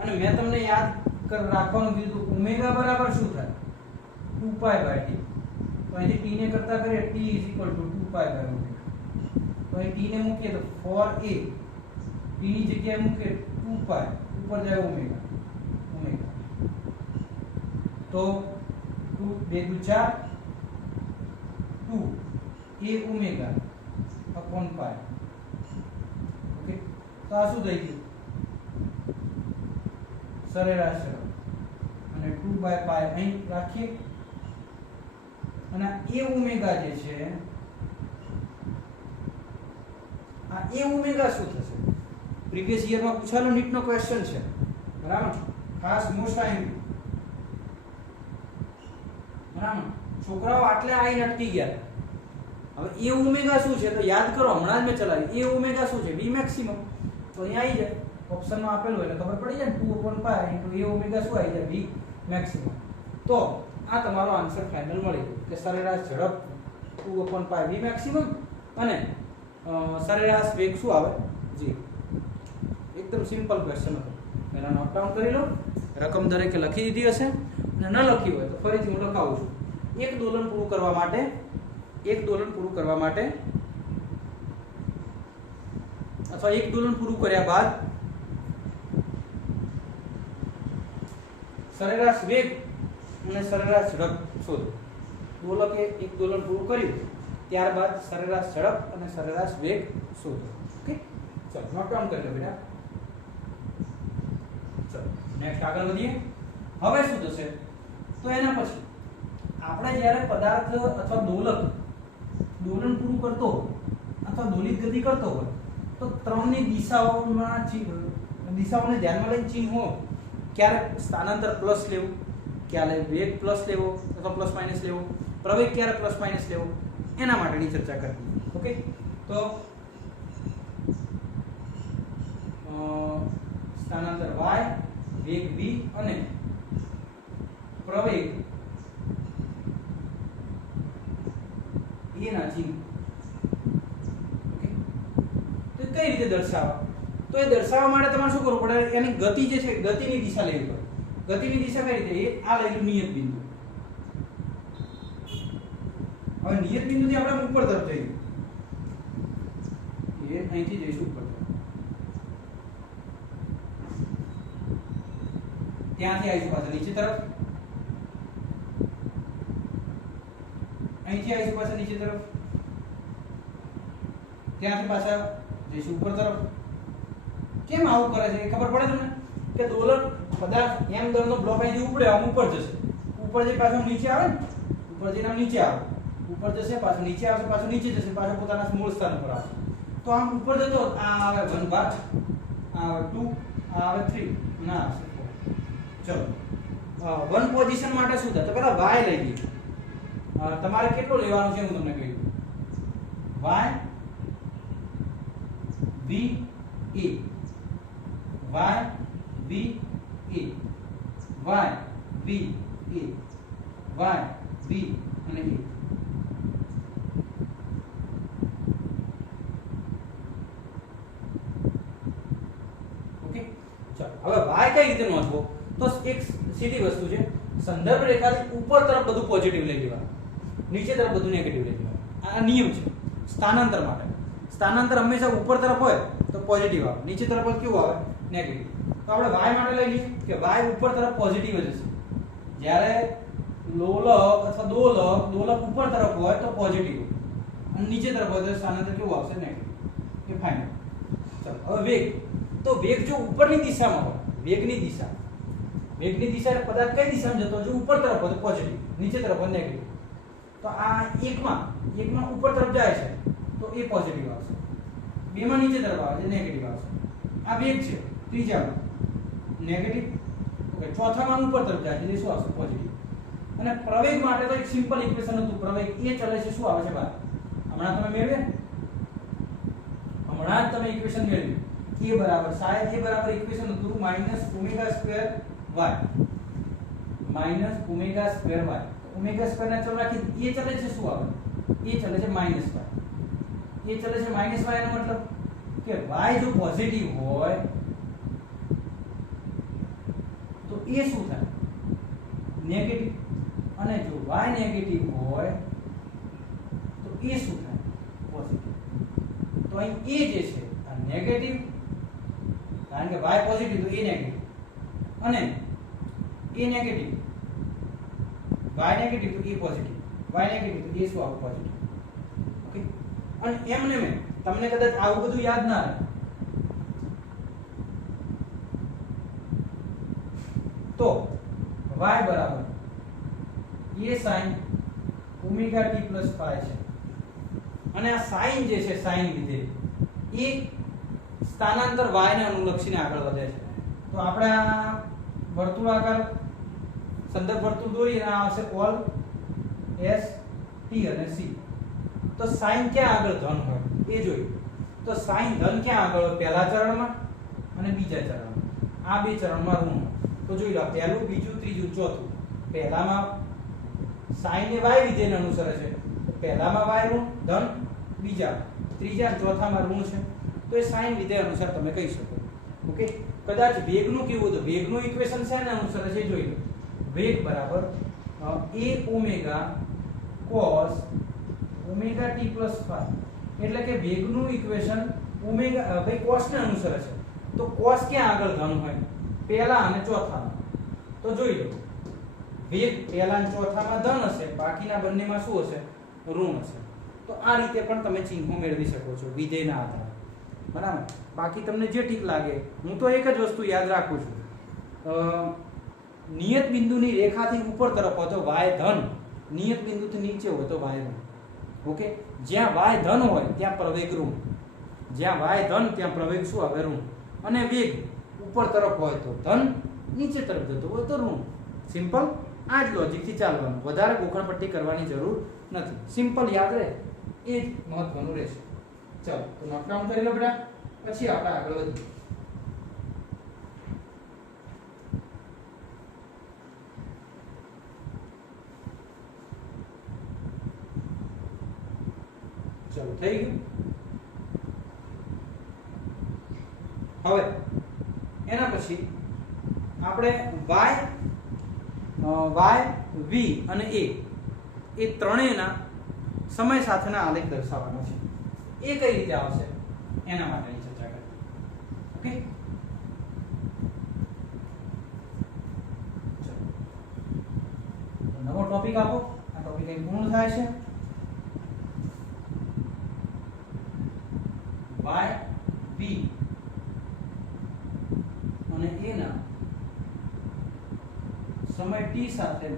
અને મેં તમને યાદ રાખવાનું કીધું ઓમેગા બરાબર શું થાય? 2π/t. તો અહીંથી t ને કરતા કરીએ t = 2π/omega. તો અહીં t ને મૂકીએ તો 4a, t ની જગ્યાએ મૂકીએ 2π, ઉપર જાય ઓમેગા. તો 2 2 4 2 a ઓમેગા upon π. ઓકે, તો આ શું થઈ ગયું? સરેરાશ ઝડપ. અને 2/π અહીં રાખીએ, અને a ઓમેગા જે છે, આ a ઓમેગા શું થશે? પ્રીવિયસ યરમાં પૂછાયેલો નીટનો ક્વેશ્ચન છે, બરાબર? ખાસ મોસ્ટ ટાઈમ, બરાબર? છોકરાઓ આટલે આઈને અટકી ગયા. હવે a ઓમેગા શું છે? તો યાદ કરો, હમણાં જ મેં ચલાવી. a ઓમેગા શું છે? b maximum. તો અહીંયા આવી જાય, ઓપ્શનમાં આપેલું એટલે ખબર પડી જાય ને, 2/π * a ઓમેગા શું આવી જાય? b maximum. તો આ તમારો આન્સર ફાઇનલ મળી ગયો કે સરેરાશ ઝડપ 2/π v મેક્સિમમ અને સરેરાશ વેગ શું આવે? 0. એકદમ સિમ્પલ ક્વેશ્ચન હતો. પહેલા નોટ ડાઉન કરી લો, રકમ દરેકે લખી દીધી હશે, અને ન લખી હોય તો ફરીથી હું લખાવું છું. એક દોલન પૂરું કરવા માટે અથવા એક દોલન પૂરું કર્યા બાદ સરેરાશ વેગ અને સરેરાશ ઝડપ શોધો. દોલકે એક દોલન પૂરું કર્યું, ત્યારબાદ સરેરાશ ઝડપ અને સરેરાશ વેગ શોધો. ઓકે, ચલો નોટ ડાઉન કરી લો બેટા. ચલો નેક્સ્ટ આગળ વધીએ. હવે શું થશે? તો એના પછી આપણે જ્યારે પદાર્થ અથવા દોલક દોલન પૂરું કરતો અથવા દોલિત ગતિ કરતો હોય તો ત્રણની દિશાઓને ધ્યાનમાં લઈને ચિહ્નો, ક્યારે સ્થાનાંતર પ્લસ લેવું, ક્યારે વેગ પ્લસ લેવો અથવા પ્લસ માઇનસ લેવો, પ્રવેગ ક્યારે પ્લસ માઇનસ લેવો, એના માટેની ચર્ચા કરવી. ઓકે, તો સ્થાનાંતર y, વેગ v અને પ્રવેગ એ ના ચિહ્ન. ઓકે, તો કઈ રીતે દર્શાવવા? તો એ દર્શાવવા માટે તમારે શું કરવું પડે? એની ગતિ જે છે, ગતિની દિશા લેવી પડે. ગતિની દિશા કઈ રીતે? આ લઈ લો નિયત બિંદુ. હવે નિયત બિંદુથી આપણે ઉપર તરફ જઈએ. એ અહીંથી જઈશું ઉપર તરફ, ત્યાંથી આવીશું પાછા નીચે તરફ, અહીંથી આવીશું પાછા નીચે તરફ, ત્યાંથી પાછા જઈશું ઉપર તરફ. કેમ આવું કરે છે એ ખબર પડે તમને? કે દોલક પદાર્થ m દળનો બ્લોક અહીંથી ઉપડે આમ ઉપર જશે, ઉપર જઈ પાછું નીચે આવે ને, ઉપર જઈને આમ નીચે આવે, ઉપર જશે પાછું નીચે આવશે, પાછું નીચે જશે, પાછું પોતાના મૂળ સ્થાન પર આવશે. તો આમ ઉપર જતો આ આવે 1 બાર, આ આવે 2, આ આવે 3, ના આવશે 4. ચલો 1 પોઝિશન માટે શું થાય? તો પહેલા y લઈ લઈએ. તમારે કેટલો લેવાનો છે હું તમને કહી દઉં. y v a, y v a, y v a, y v અને a. ઓકે, ચાલો હવે y કઈ રીતે નોંધવો? તો એક સીધી વસ્તુ છે, સંદર્ભ રેખાથી ઉપર તરફ બધું પોઝિટિવ લઈ લેવાનું, નીચે તરફ બધું નેગેટિવ લઈ લેવાનું. આ નિયમ છે સ્થાનાંતર માટે. સ્થાનાંતર હંમેશા ઉપર તરફ હોય તો પોઝિટિવ આવે, નીચે તરફ કેવું આવે? નેગેટિવ. તો આપણે y માટે લઈ લઈએ કે y ઉપર તરફ પોઝિટિવ જ હશે. જ્યારે લોલક અથવા દોલક ઉપર તરફ હોય તો પોઝિટિવ, અને નીચે તરફ હોય તો સ્થાનાંતર કેવું આવશે? નેગેટિવ. એ ફાઇનલ. ચલો હવે વેગ. તો વેગ જો ઉપરની દિશામાં હોય, વેગની દિશા એટલે પદાર્થ કઈ દિશામાં જતો? જો ઉપર તરફ હોય તો પોઝિટિવ, નીચે તરફ હોય નેગેટિવ. તો આ એકમાં ઉપર તરફ જાય છે તો એ પોઝિટિવ આવશે, બેમાં નીચે તરફ આવે છે નેગેટિવ આવશે. આ વેગ છે. ત્રીજામાં નેગેટિવ, ઓકે. ચોથામાં ઉપર તરફ જાય છે એટલે શું આવશે? પોઝિટિવ. અને પ્રવેગ માટે તો એક સિમ્પલ ઇક્વેશન હતું, પ્રવેગ એ ચલે છે શું આવે છે બહાર? હમણાં તમે મેળવ્યા, હમણાં જ તમે ઇક્વેશન મેળવ્યું. એ બરાબર શાયદ એ બરાબર ઇક્વેશન હતું -ω²y ω² ના ચલ રાખી એ ચલે છે શું આવે? એ ચલે છે -y. એ ચલે છે -y એનો મતલબ કે y જો પોઝિટિવ હોય તો એ શું થાય? નેગેટિવ. અને જો y નેગેટિવ હોય તો એ શું થાય? પોઝિટિવ. તો અહીં એ જે છે આ નેગેટિવ, કારણ કે y પોઝિટિવ તો એ નેગેટિવ, અને એ નેગેટિવ, y નેગેટિવ તો એ પોઝિટિવ, y નેગેટિવ તો એ શું આવે? પોઝિટિવ. ઓકે. અને એમને મેં તમને કદાચ આવું બધું યાદ ના રહે તો y બરાબર a sin ωt + phi છે. અને આ sin જે છે, sin વિધેય એ સ્થાનાંતર y ને અનુલક્ષીને આગળ વધે છે. તો આપણે આ વર્તુળાકાર સંદર્ભ વર્તુળ દોરીએ, આ આવશે ઓલ s t અને c. તો sin ક્યાં આગળ ધન હોય એ જોઈએ. તો sin ધન ક્યાં આગળ હોય? પહેલા ચરણમાં અને બીજા ચરણમાં. આ બે ચરણમાં ઋણ. તો જોઈ લો, પહેલું, બીજું, ત્રીજું, ચોથું. પહેલામાં sin એ y વિધેયને અનુસરે છે, તો પહેલામાં y ઋણ ધન, બીજા, ત્રીજા, ચોથામાં ઋણ છે. તો એ sin વિધેય અનુસાર તમે કહી શકો. ઓકે. કદાચ વેગનું કેવું હતું? વેગનું ઇક્વેશન છે ને અનુસરે છે, જોઈ લો. વેગ બરાબર a omega cos ωt + phi. એટલે કે વેગનું ઇક્વેશન ઓમેગા ભાઈ cos ને અનુસરે છે. તો cos ક્યાં આગળ ધન હોય? પહેલા અને ચોથામાં. તો જોઈ લો, વેગ પહેલા અને ચોથામાં ધન હશે, બાકીના બંનેમાં શું હશે? ઋણ હશે. તો આ રીતે પણ તમે ચિહ્નો મેળવી શકો છો વિધેયના આધારે. બરાબર. બાકી તમને જે ઠીક લાગે. હું તો એક જ વસ્તુ યાદ રાખું છું, નિયત બિંદુની રેખાથી ઉપર તરફ હોય તો y ધન, નિયત બિંદુથી નીચે હોય તો y ઋણ. ઓકે. જ્યાં y ધન હોય ત્યાં પ્રવેગ ઋણ, જ્યાં y ધન ત્યાં પ્રવેગ શું આવે? ઋણ. અને વેગ ઉપર તરફ હોય તો ધન, નીચે તરફ જતો હોય તો ઋણ. સિમ્પલ. આ જ લોજિકથી ચાલવાનું, વધારે ગોખણપટ્ટી કરવાની જરૂર નથી. સિમ્પલ યાદ રહે એ જ મહત્વનું રહેશે. ચલો તો નોટ ડાઉન કરી લો બેટા, પછી આપણે આગળ વધીએ. ચલો થઈ ગયું. હવે એના પછી આપણે y, v અને a એ ત્રણેયના સમય સાથેના આલેખ દર્શાવવાના છે. એ કઈ રીતે આવશે એના માટેની ચર્ચા કરીએ. ઓકે. નવો ટોપિક આપો. આ ટોપિક અહીં પૂર્ણ થાય છે. સમય t સાથે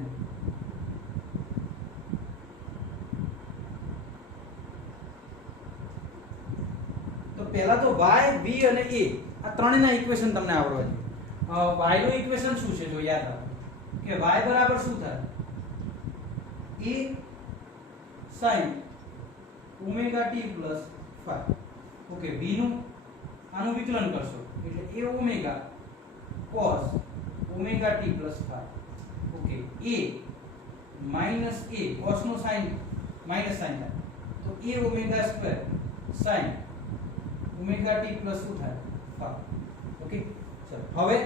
તો પહેલા તો y b અને a આ ત્રણેયના ઇક્વેશન તમને આવડવા જોઈએ. y નું ઇક્વેશન શું છે જો યાદ રાખો કે y બરાબર શું થાય a sin omega t plus phi. Okay, v નું આનું વિકલન કરશો એટલે a omega cos omega t plus phi. Okay, a minus a cos નો sin માઈનસ sin થાય તો a omega square sin omega t plus શું થાય phi. ઓકે, ચલો હવે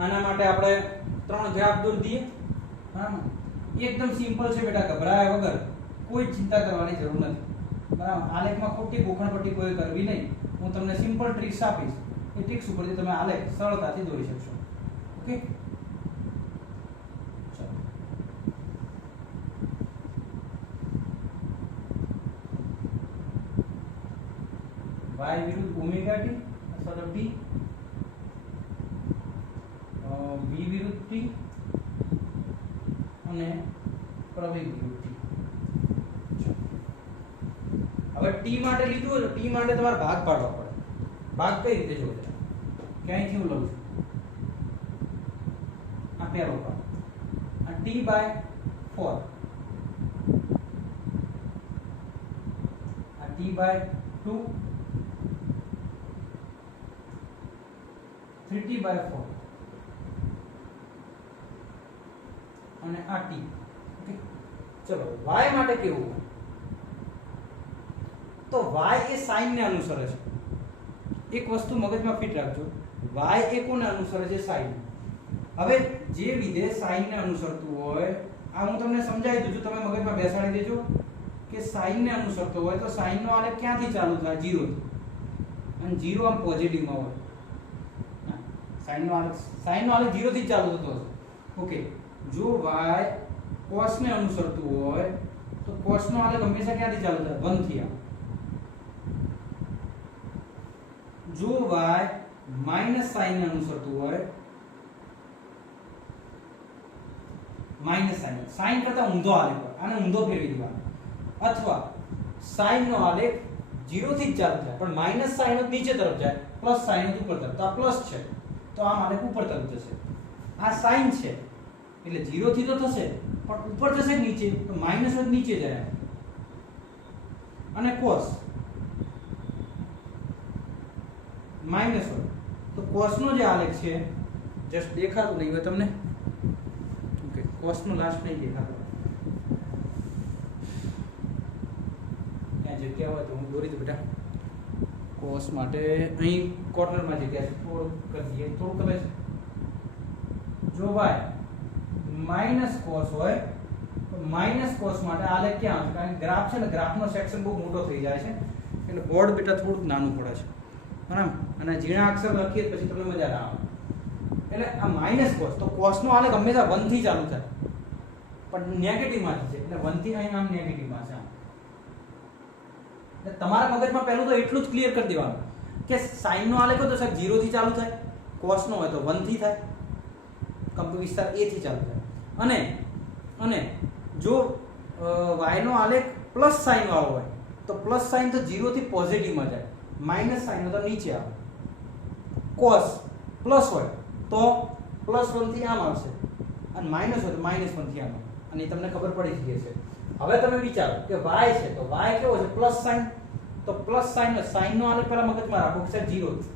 આના માટે આપણે ત્રણ ગ્રાફ દોરી દઈએ. હા, એકદમ સિમ્પલ છે બેટા, ગભરાયા વગર કોઈ ચિંતા કરવાની જરૂર નથી. બરાબર, આલેખમાં ખોટી ગોખણપટ્ટી કોઈ કરવી નહીં. હું તમને સિમ્પલ ટ્રિક્સ આપીશ, એ ટ્રિક્સ ઉપરથી તમે આલેખ સરળતાથી દોરી શકશો. ઓકે, y વિરુદ્ધ ઓમેગા t અથવા તો t, v વિરુદ્ધ t અને પ્રવેગ વિરુદ્ધ t. હવે t માટે લીધું હોય તો t માટે તમારે ભાગ પાડવા પડે. ભાગ કઈ રીતે જોવો? ક્યાંયથી હું લઉં છું આ પહેલો ભાગ, આ t બાય 4, આ t બાય 2, 3t બાય 4 અને આ t. ઓકે, ચલો y માટે કેવું? તો y એ sin ને અનુસરે છે. એક વસ્તુ મગજમાં ફિટ રાખજો, y એ કોને અનુસરે છે? sin. હવે જે વિધેય sin ને અનુસરતું હોય, આ હું તમને સમજાવી દઉં છું, તમે મગજમાં બેસાડી દેજો કે sin ને અનુસરતો હોય તો sin નો આલેખ ક્યાંથી ચાલુ થાય? 0 થી. અને 0 આમ પોઝિટિવ માં હોય. sin નો આલેખ 0 થી ચાલુ થતો હશે. ઓકે, જો y cos ને અનુસરતું હોય તો cos નો આલેખ હંમેશા ક્યાંથી ચાલુ થાય? 1 થી આવે. જો y માઈનસ sin ને અનુસરતું હોય, માઈનસ sin કરતા ઊંધો આલેખ હોય, આને ઊંધો ફેરવી દેવાનો. અથવા sin નો આલેખ 0 થી જ ચાલુ થાય પણ માઈનસ sin જ નીચે તરફ જાય, પ્લસ sin જ ઉપર તરફ. તો આ પ્લસ છે તો આ આલેખ ઉપર તરફ જશે. આ sin છે એટલે 0 થી તો થશે પણ ઉપર જશે કે નીચે? તો માઈનસ જ નીચે જાય. અને cos માઈનસ હોય તો cos નો જે આલેખ છે, જસ્ટ દેખાતું નહીં હોય તમને. ઓકે, cos નો લાસ્ટ નહીં દેખાતો, ત્યાં જગ્યા હોય તો હું દોરી દઉં બેટા. cos માટે અહીં કોર્નરમાં જગ્યા છે, થોડું કરી દઈએ, થોડું કરે છે. જો y માઈનસ cos હોય તો માઈનસ cos માટે આલેખ ક્યાં આવે? કારણ કે ગ્રાફ છે ને, ગ્રાફનો સેક્શન બહુ મોટો થઈ જાય છે એટલે બોર્ડ બેટા થોડુંક નાનું પડે છે. બરાબર, અને ઝીણા અક્ષર લખીએ પછી તમને મજા ના આવે. એટલે આ માઈનસ cos, તો cos નો આલેખ હંમેશા 1 થી ચાલુ થાય પણ નેગેટિવ માં છે એટલે 1 થી અહીં આમ નેગેટિવ માં છે. એટલે તમારા મગજમાં પહેલું તો એટલું જ ક્લિયર કરી દેવાનું કે sin નો આલેખ હોય તો સાહેબ 0 થી ચાલુ થાય, cos નો હોય તો 1 થી થાય, કંપ વિસ્તાર a થી ચાલુ થાય. અને જો y નો આલેખ પ્લસ sin વાળો હોય તો પ્લસ sin તો 0 થી પોઝિટિવ માં જાય, માઈનસ sin તો નીચે આવે. cos પ્લસ હોય તો પ્લસ 1 થી આમ આવશે અને માઈનસ હોય તો માઈનસ 1 થી આમ આવે. અને એ તમને ખબર પડી જ ગઈ છે. હવે તમે વિચારો કે y છે તો y કેવો છે? Plus sin. તો પ્લસ sin નો આલેખ પહેલા મગજમાં રાખો કે 0 છે.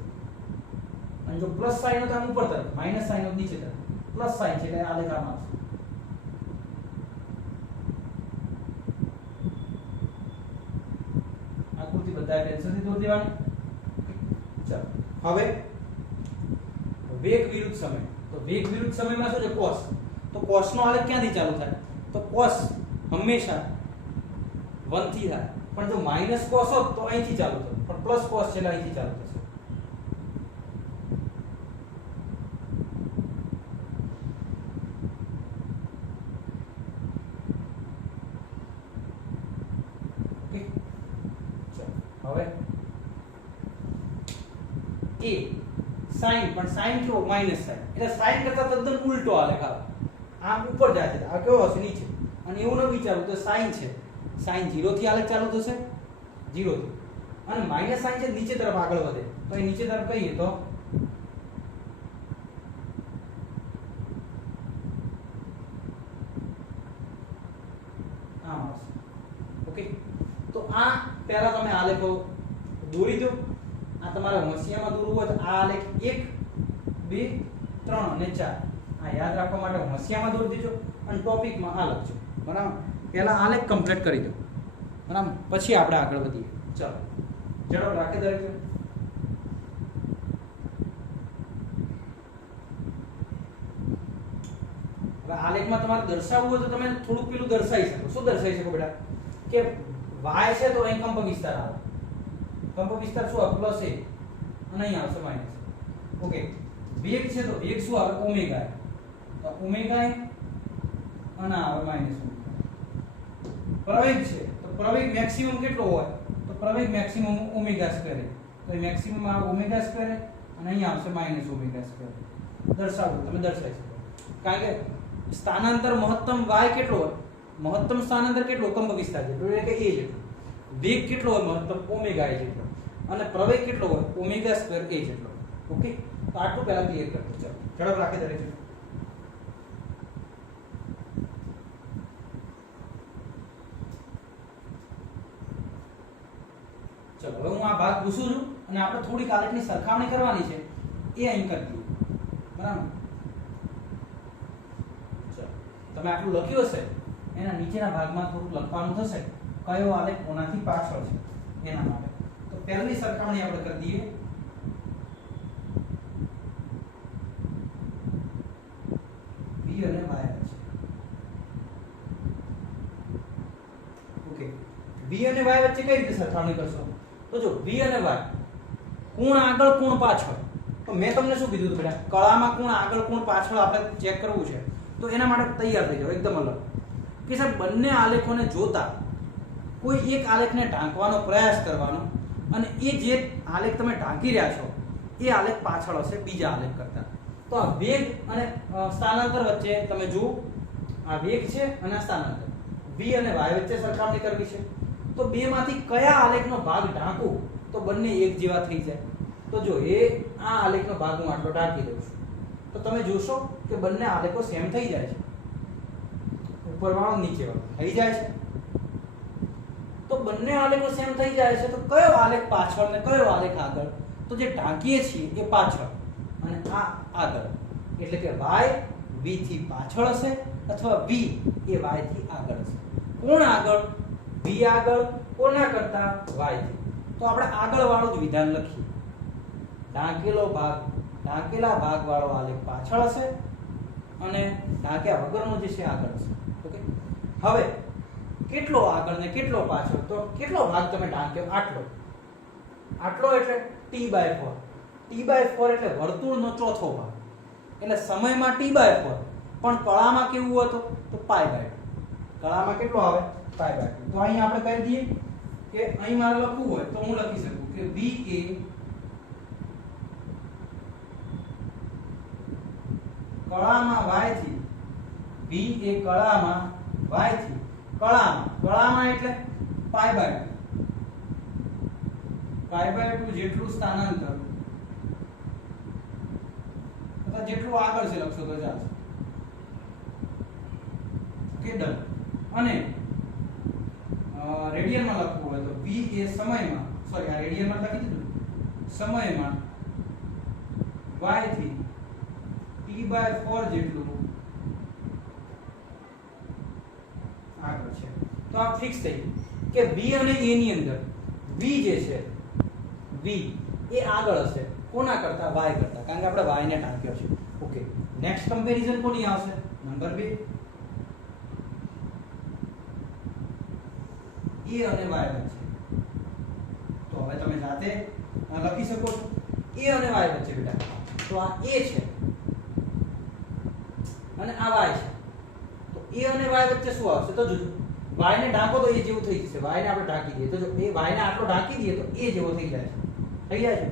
અને જો પ્લસ sin હોય તો આમ ઉપર તરફ, માઈનસ sin હોય નીચે તરફ. પ્લસ sin છે એટલે આલેખ આમ આવશે. આકૃતિ બધા ટેન્શનથી દૂર દેવાની. ચાલો હવે વેગ વિરુદ્ધ સમય. તો વેગ વિરુદ્ધ સમયમાં શું છે? cos. તો cos નો આલેખ ક્યાંથી ચાલુ થાય? તો cos હંમેશા 1 થી થાય પણ જો માઈનસ cos હોત તો અહીંથી ચાલુ થશે, પણ પ્લસ cos છે એટલે અહીંથી ચાલુ થશે. ઓકે, હવે a sin પણ sin કેવો માઈનસ sin એટલે sin કરતા તદ્દન ઉલટો આલેખ આવે આમ ઉપર જાય છે આ કેવો હશે નીચે અને એવું ન વિચારવું તો sin છે sin 0 થી આલેખ ચાલુ થશે 0 થી અને માઈનસ sin છે નીચે તરફ આગળ વધે તો એ નીચે તરફ કહીએ તો આમ આવશે ઓકે તો આ પહેલા તમે આલેખો દોરી દો આ તમારે હોંશિયામાં દોરવું હોય તો આ આલેખ 1 2 3 અને 4 આ યાદ રાખવા માટે હોંશિયામાં દોરી દેજો અને ટોપિકમાં આ લખજો બરાબર પહેલા આલેખ કમ્પ્લીટ કરી દો બરાબર પછી આપણે આગળ વધીએ ચાલો ઝડપ રાખે દરેક હવે આલેખમાં તમારે દર્શાવવું હોય તો તમે થોડુંક પેલું દર્શાવી શકો શું દર્શાવી શકો બેટા કે y છે તો અહીં કંપક વિસ્તાર આવે કંપક વિસ્તાર શું આવે પ્લસ a અને અહીં આવશે માઈનસ ઓકે વેગ છે તો વેગ શું આવે ઓમેગા તો ઓમેગા અને આવે માઈનસ પ્રવેગ છે તો પ્રવેગ મેક્સિમમ કેટલો હોય તો પ્રવેગ મેક્સિમમ ઓમેગા સ્ક્વેર તો એ મેક્સિમમ આવે ઓમેગા સ્ક્વેર અને અહીં આવશે માઈનસ ઓમેગા સ્ક્વેર દર્શાવો તમે દર્શાવી શકો કારણ કે સ્થાનાંતર મહત્તમ y કેટલો હોય મહત્તમ સ્થાનાંતર કેટલો કંપક વિસ્તાર જેટલો એટલે કે a જેટલો વેગ કેટલો હોય મહત્તમ ઓમેગા a જેટલો અને પ્રવેગ કેટલો હોય ઓમેગા સ્ક્વેર a જેટલો ઓકે તો આટલું પહેલા ક્લિયર કરજો ચાલો ઝડપ રાખી દરેક ચલો હવે હું આ ભાગ પૂછું છું અને આપણે થોડીક આલેખની સરખામણી કરવાની છે એ અહીં કરી દઈએ બરાબર ચલો તમે આટલું લખ્યું હશે એના નીચેના ભાગમાં થોડું લખવાનું થશે કયો આલેખ કોનાથી પાછળ છે એના માટે તો પહેલી સરખામણી આપણે કરી દઈએ v અને y વચ્ચે ઓકે v અને y વચ્ચે કઈ રીતે સરખામણી કરશો તો જો v અને y કોણ આગળ કોણ પાછળ તો મેં તમને શું કીધું હતું બેટા કળામાં કોણ આગળ કોણ પાછળ આપણે ચેક કરવું છે તો એના માટે તૈયાર થઈ જાઓ એકદમ અલગ કે સાહેબ બંને આલેખોને જોતા કોઈ એક આલેખને ઢાંકવાનો પ્રયાસ કરવાનો અને એ જે આલેખ તમે ઢાંકી રહ્યા છો એ આલેખ પાછળ હશે બીજા આલેખ કરતા તો આ વેગ અને સ્થાનાંતર વચ્ચે તમે જુઓ આ વેગ છે અને આ સ્થાનાંતર v અને y વચ્ચે સરખામણી કરવી છે તો બેમાંથી કયા આલેખનો ભાગ ઢાંકું તો બંને એક જેવા થઈ જાય તો જો એ આ આલેખનો ભાગ હું આટલો ઢાંકી દઉં છું તો તમે જોશો કે બંને આલેખો સેમ થઈ જાય છે ઉપરવાળો નીચેવાળો થઈ જાય છે તો બંને આલેખો સેમ થઈ જાય છે તો કયો આલેખ પાછળ ને કયો આલેખ આગળ તો જે ઢાંકીએ છીએ એ પાછળ અને આ આગળ એટલે કે y v થી પાછળ હશે અથવા v એ y થી આગળ હશે કોણ આગળ v આગળ કોના કરતા y થી તો આપણે આગળ વાળું જ વિધાન લખીએ ઢાંકેલા ભાગ વાળો આલેખ પાછળ હશે અને ઢાંક્યા વગરનો જે છે આગળ હશે ઓકે હવે કેટલો આગળ ને કેટલો પાછળ તો કેટલો ભાગ તમે ઢાંક્યો આટલો એટલે t/4 t/4 એટલે વર્તુળનો ચોથો ભાગ એટલે સમયમાં t/4 પણ કળામાં કેવું હતું તો π/2 કળામાં કેટલો આવે π/2 તો અહીં આપણે કહી દઈએ કે અહીં મારે લખવું હોય તો હું લખી શકું કે v એ કળામાં y થી v એ કળામાં y થી કળામાં એટલે π/2 જેટલું સ્થાનાંતર અથવા જેટલું આગળ છે લખશો તો ચાલશે ઓકે ડન અને રેડિયનમાં લખવું હોય તો v એ સમયમાં સોરી આ રેડિયનમાં લખી દીધું સમયમાં y થી t/4 જેટલું આગળ છે તો આ ફિક્સ થઈ કે v અને a ની અંદર v જે છે v એ આગળ હશે કોના કરતા y કરતા કારણ કે આપણે y ને ઢાંક્યો છે ઓકે નેક્સ્ટ કમ્પેરીઝન કોની આવશે નંબર 2 a અને y વચ્ચે તો હવે તમે જાતે લખી શકો છો a અને y વચ્ચે બેટા તો આ a છે અને આ y છે તો a અને y વચ્ચે શું આવશે તો જોજો y ને ઢાંકો તો a જેવું થઈ જશે y ને આપણે ઢાંકી દઈએ તો જો એ y ને આટલો ઢાંકી દઈએ તો a જેવો થઈ જાય છે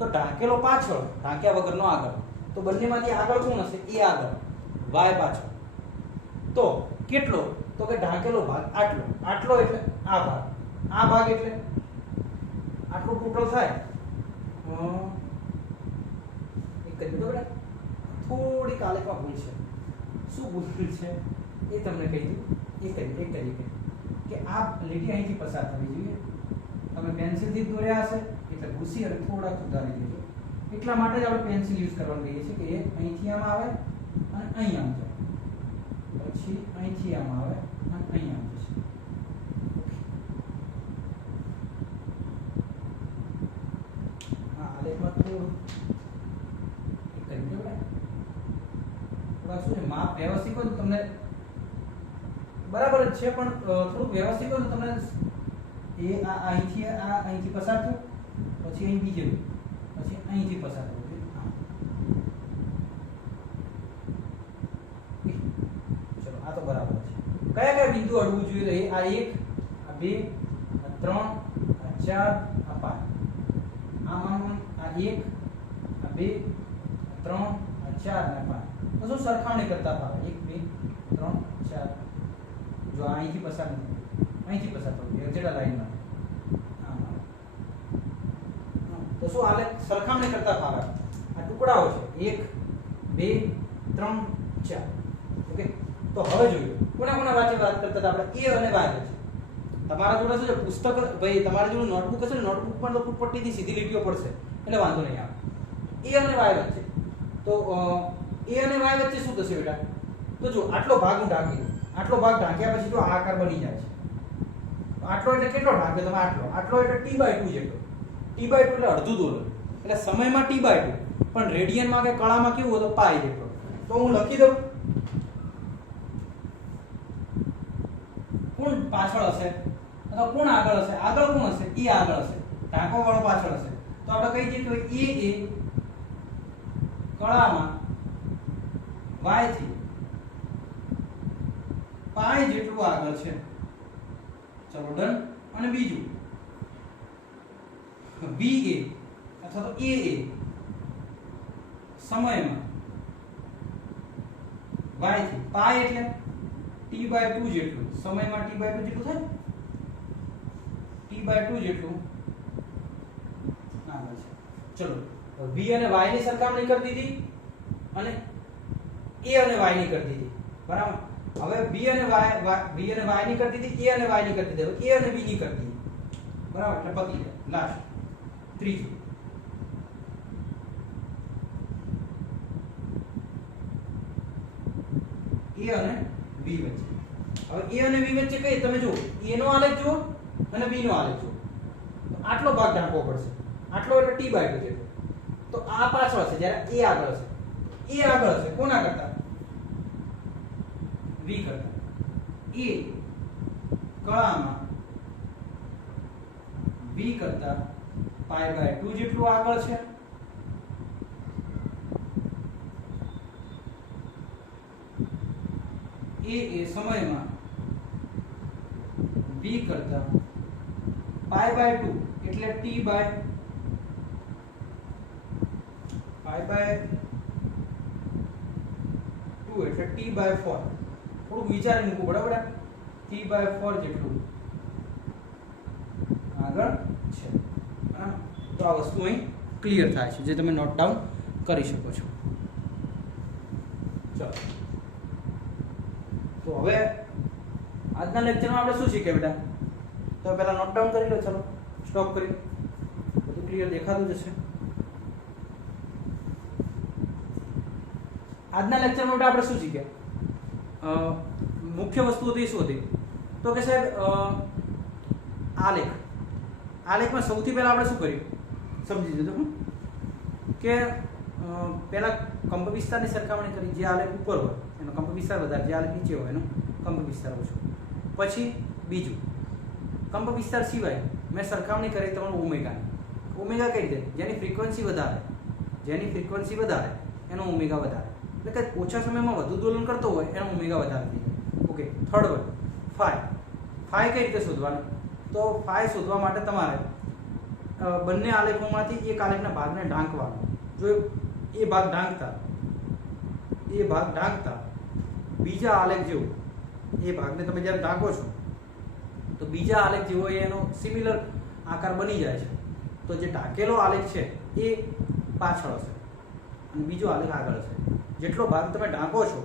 તો ઢાંકેલો પાછળ, ઢાંક્યા વગરનો આગળ. તો બંનેમાંથી આગળ કોણ હશે? એ આગળ, y પાછળ. તો કેટલો? તો કે ઢાંકેલો ભાગ આટલો. આટલો એટલે આ ભાગ. આ ભાગ એટલે આટલું ટોટલ થાય. એક કરી દો બેટા. થોડીક આલેખમાં ભૂલ છે. શું ભૂલ છે એ તમને કહી દઉં. એક કરી કે આ લીટી અહીંથી પસાર થવી જોઈએ. તમે પેન્સિલથી જ દોર્યા હશે એટલે ઘૂસી અને થોડાક સુધારી દેજો. એટલા માટે જ આપણે પેન્સિલ યુઝ કરવાનું કહીએ છીએ કે એ અહીંથી આમ આવે અને અહીં આમ જાય, પછી અહીંથી આમ આવે અને અહીં આમ જશે. હા, આલેખમાં થોડું એક કરી દો બેટા. થોડા શું છે, માપ વ્યવસ્થિત હોય તો તમને બરાબર જ છે, પણ થોડું વ્યવસ્થિત હોય તો તમને એ અહીંથી પસાર થયું, પછી અહીં બીજે, પછી અહીંથી પસાર થયું. ચલો, આ તો બરાબર છે. કયા કયા બિંદુ અડવું જોઈએ? આ 1, આ 2, આ 3, આ 4, આ 5. આમ આ 1, આ 2, આ 3, આ 4 અને 5. તો શું સરખામણી કરતા ફાવે? 1, 2, 3, 4. જો અહીંથી પસાર નથી, અહીંથી પસાર થવું એક્ઝેક્ટ લાઈનમાં. તો શું આલે સરખામણી કરતા ફાવે? આ ટુકડાઓ છે 1, 2, 3, 4. ઓકે, તો હવે જોઈએ કોના વાંચે વાત કરતા હતા આપણે? એ અને વાય છે. તમારા જોડે શું છે પુસ્તક, ભાઈ તમારા જોડે નોટબુક હશે ને, નોટબુક પર તો ફૂટપટ્ટીથી સીધી લીટીઓ પડશે એટલે વાંધો નહીં આવે. એ અને વાય વચ્ચે, તો એ અને વાય વચ્ચે શું થશે બેટા? તો જો આટલો ભાગ હું ઢાંકી દઉં. આટલો ભાગ ઢાંક્યા પછી જો આ આકાર બની જાય છે. આટલો એટલે કેટલો ઢાંક્યો તમે? આટલો એટલે t/2 જેટલો. t/2 એટલે અડધું દોલન, એટલે સમયમાં t/2, પણ રેડિયનમાં કે કળામાં કેવું હતું? પાઈ જેટલો. તો હું લખી દઉં કોણ પાછળ હશે અથવા કોણ આગળ હશે? આગળ કોણ હશે? એ આગળ હશે, ઢાંકવા વાળો પાછળ હશે. તો આપણે કહી દઈએ કે એ કળામાં y થી પાઈ જેટલું આગળ છે. ચલો ડન. અને બીજું BA અથવા તો AA સમયમાં y થી પાઈ એટલે t/2 જેટલું, સમયમાં t/2 જેટલું થાય, t/2 જેટલું આગળ છે. ચલો V અને y ની સરખામણી કરી દીધી અને a અને y ની કરી દીધી, બરાબર. હવે V અને y ની કરી દીધી, a અને y ની કરી દીધી, હવે a અને b ની કરી દીધી, બરાબર. એટલે પતી જાય. લાસ્ટ ત્રીજું a અને b વચ્ચે. હવે a અને b વચ્ચે કઈ તમે જુઓ, a નો આલેખ જુઓ અને b નો આલેખ જુઓ. તો આટલો ભાગ ઢાંકવો પડશે. આટલો એટલે t/2 જેટલો. તો આ પાછળ હશે જ્યારે a આગળ હશે. a આગળ હશે કોના કરતા? v કરતા. a કળામાં v કરતા π/2 જેટલું આગળ છે. એ સમયમાં v કરતા π/2 એટલે t/2 એટલે t/4. થોડું વિચારી મૂકવું પડે, બરાબર. t/4 જેટલું આગળ છે. તો આ વસ્તુ અહીં ક્લિયર થાય છે, જે તમે નોટ ડાઉન કરી શકો છો. ચલો, તો હવે આજના લેક્ચરમાં આપણે શું શીખ્યા બેટા? તો પહેલા નોટ ડાઉન કરી લો. ચલો સ્ટોપ કરી, બધું ક્લિયર દેખાતું જશે. આજના લેક્ચરમાં બેટા આપણે શું શીખ્યા? મુખ્ય વસ્તુ હતી શું હતી? તો કે સાહેબ આલેખમાં સૌથી પહેલા આપણે શું કર્યું સમજી જજો કે પહેલા કંપ વિસ્તારની સરખામણી કરી. જે આલેખ ઉપર હોય એનો કંપ વિસ્તાર વધારે, જે આલેખ નીચે હોય એનો કંપ વિસ્તાર ઓછો. પછી બીજું કંપ વિસ્તાર સિવાય મેં સરખામણી કરી તમારું ઓમેગાની. ઓમેગા કઈ રીતે? જેની ફ્રીક્વન્સી વધારે એનો ઓમેગા વધારે, એટલે કે ઓછા સમયમાં વધુ દોલન કરતો હોય એનો ઓમેગા વધારે થઈ જાય. ઓકે. થર્ડ વન ફાઈ કઈ રીતે શોધવાનું? તો ફાઈ શોધવા માટે તમારે બંને આલેખોમાંથી એક આલેખના ભાગને ઢાંકવાનો. જો એ ભાગ ઢાંકતા બીજા આલેખ જેવો, એ ભાગને તમે જ્યારે ઢાંકો છો તો બીજા આલેખ જેવો એનો સિમિલર આકાર બની જાય છે. તો જે ઢાંકેલો આલેખ છે એ પાછળ હશે અને બીજો આલેખ આગળ છે. જેટલો ભાગ તમે ઢાંકો છો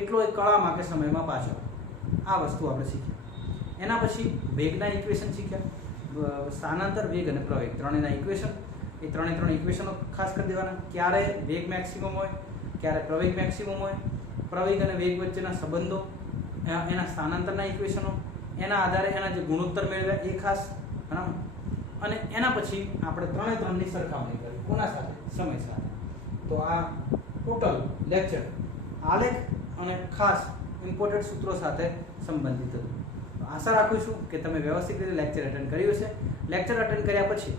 એટલો એ કળામાં કે સમયમાં પાછળ. આ વસ્તુ આપણે શીખ્યા. એના પછી વેગના ઇક્વેશન શીખ્યા, સ્થાનાંતર, વેગ અને પ્રવેગ ત્રણેયના ઇક્વેશન. એ ત્રણ ઇક્વેશનો ખાસ કરી દેવાના. ક્યારે વેગ મેક્સિમમ હોય, ક્યારે પ્રવેગ મેક્સિમમ હોય, પ્રવેગ અને વેગ વચ્ચેના સંબંધો, એના સ્થાનાંતરના ઇક્વેશનો, એના આધારે એના જે ગુણોત્તર મેળવ્યા એ ખાસ, બરાબર. અને એના પછી આપણે ત્રણની સરખામણી કરી. કોના સાથે? સમય સાથે. તો આ ટોટલ લેક્ચર આલેખ અને ખાસ ઇમ્પોર્ટન્ટ સૂત્રો સાથે સંબંધિત હતું. આશા રાખું છું કે તમે વ્યવસ્થિત રીતે લેક્ચર અટેન્ડ કર્યું હશે. લેક્ચર અટેન્ડ કર્યા પછી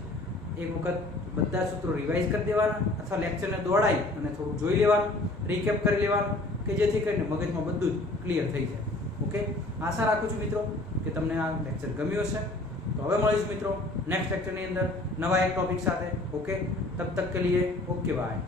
એક વખત બધા સૂત્રો રિવાઇઝ કરી દેવાના અથવા લેક્ચરને દોડાવી અને થોડું જોઈ લેવાનું, રિકેપ કરી લેવાનું, કે જેથી કરીને મગજમાં બધું જ ક્લિયર થઈ જાય. ઓકે, આશા રાખું છું મિત્રો કે તમને આ લેક્ચર ગમ્યું હશે. તો હવે મળીશું મિત્રો નેક્સ્ટ લેક્ચરની અંદર નવા એક ટોપિક સાથે. ઓકે, તબ તક કે લીએ ઓકે, બાય.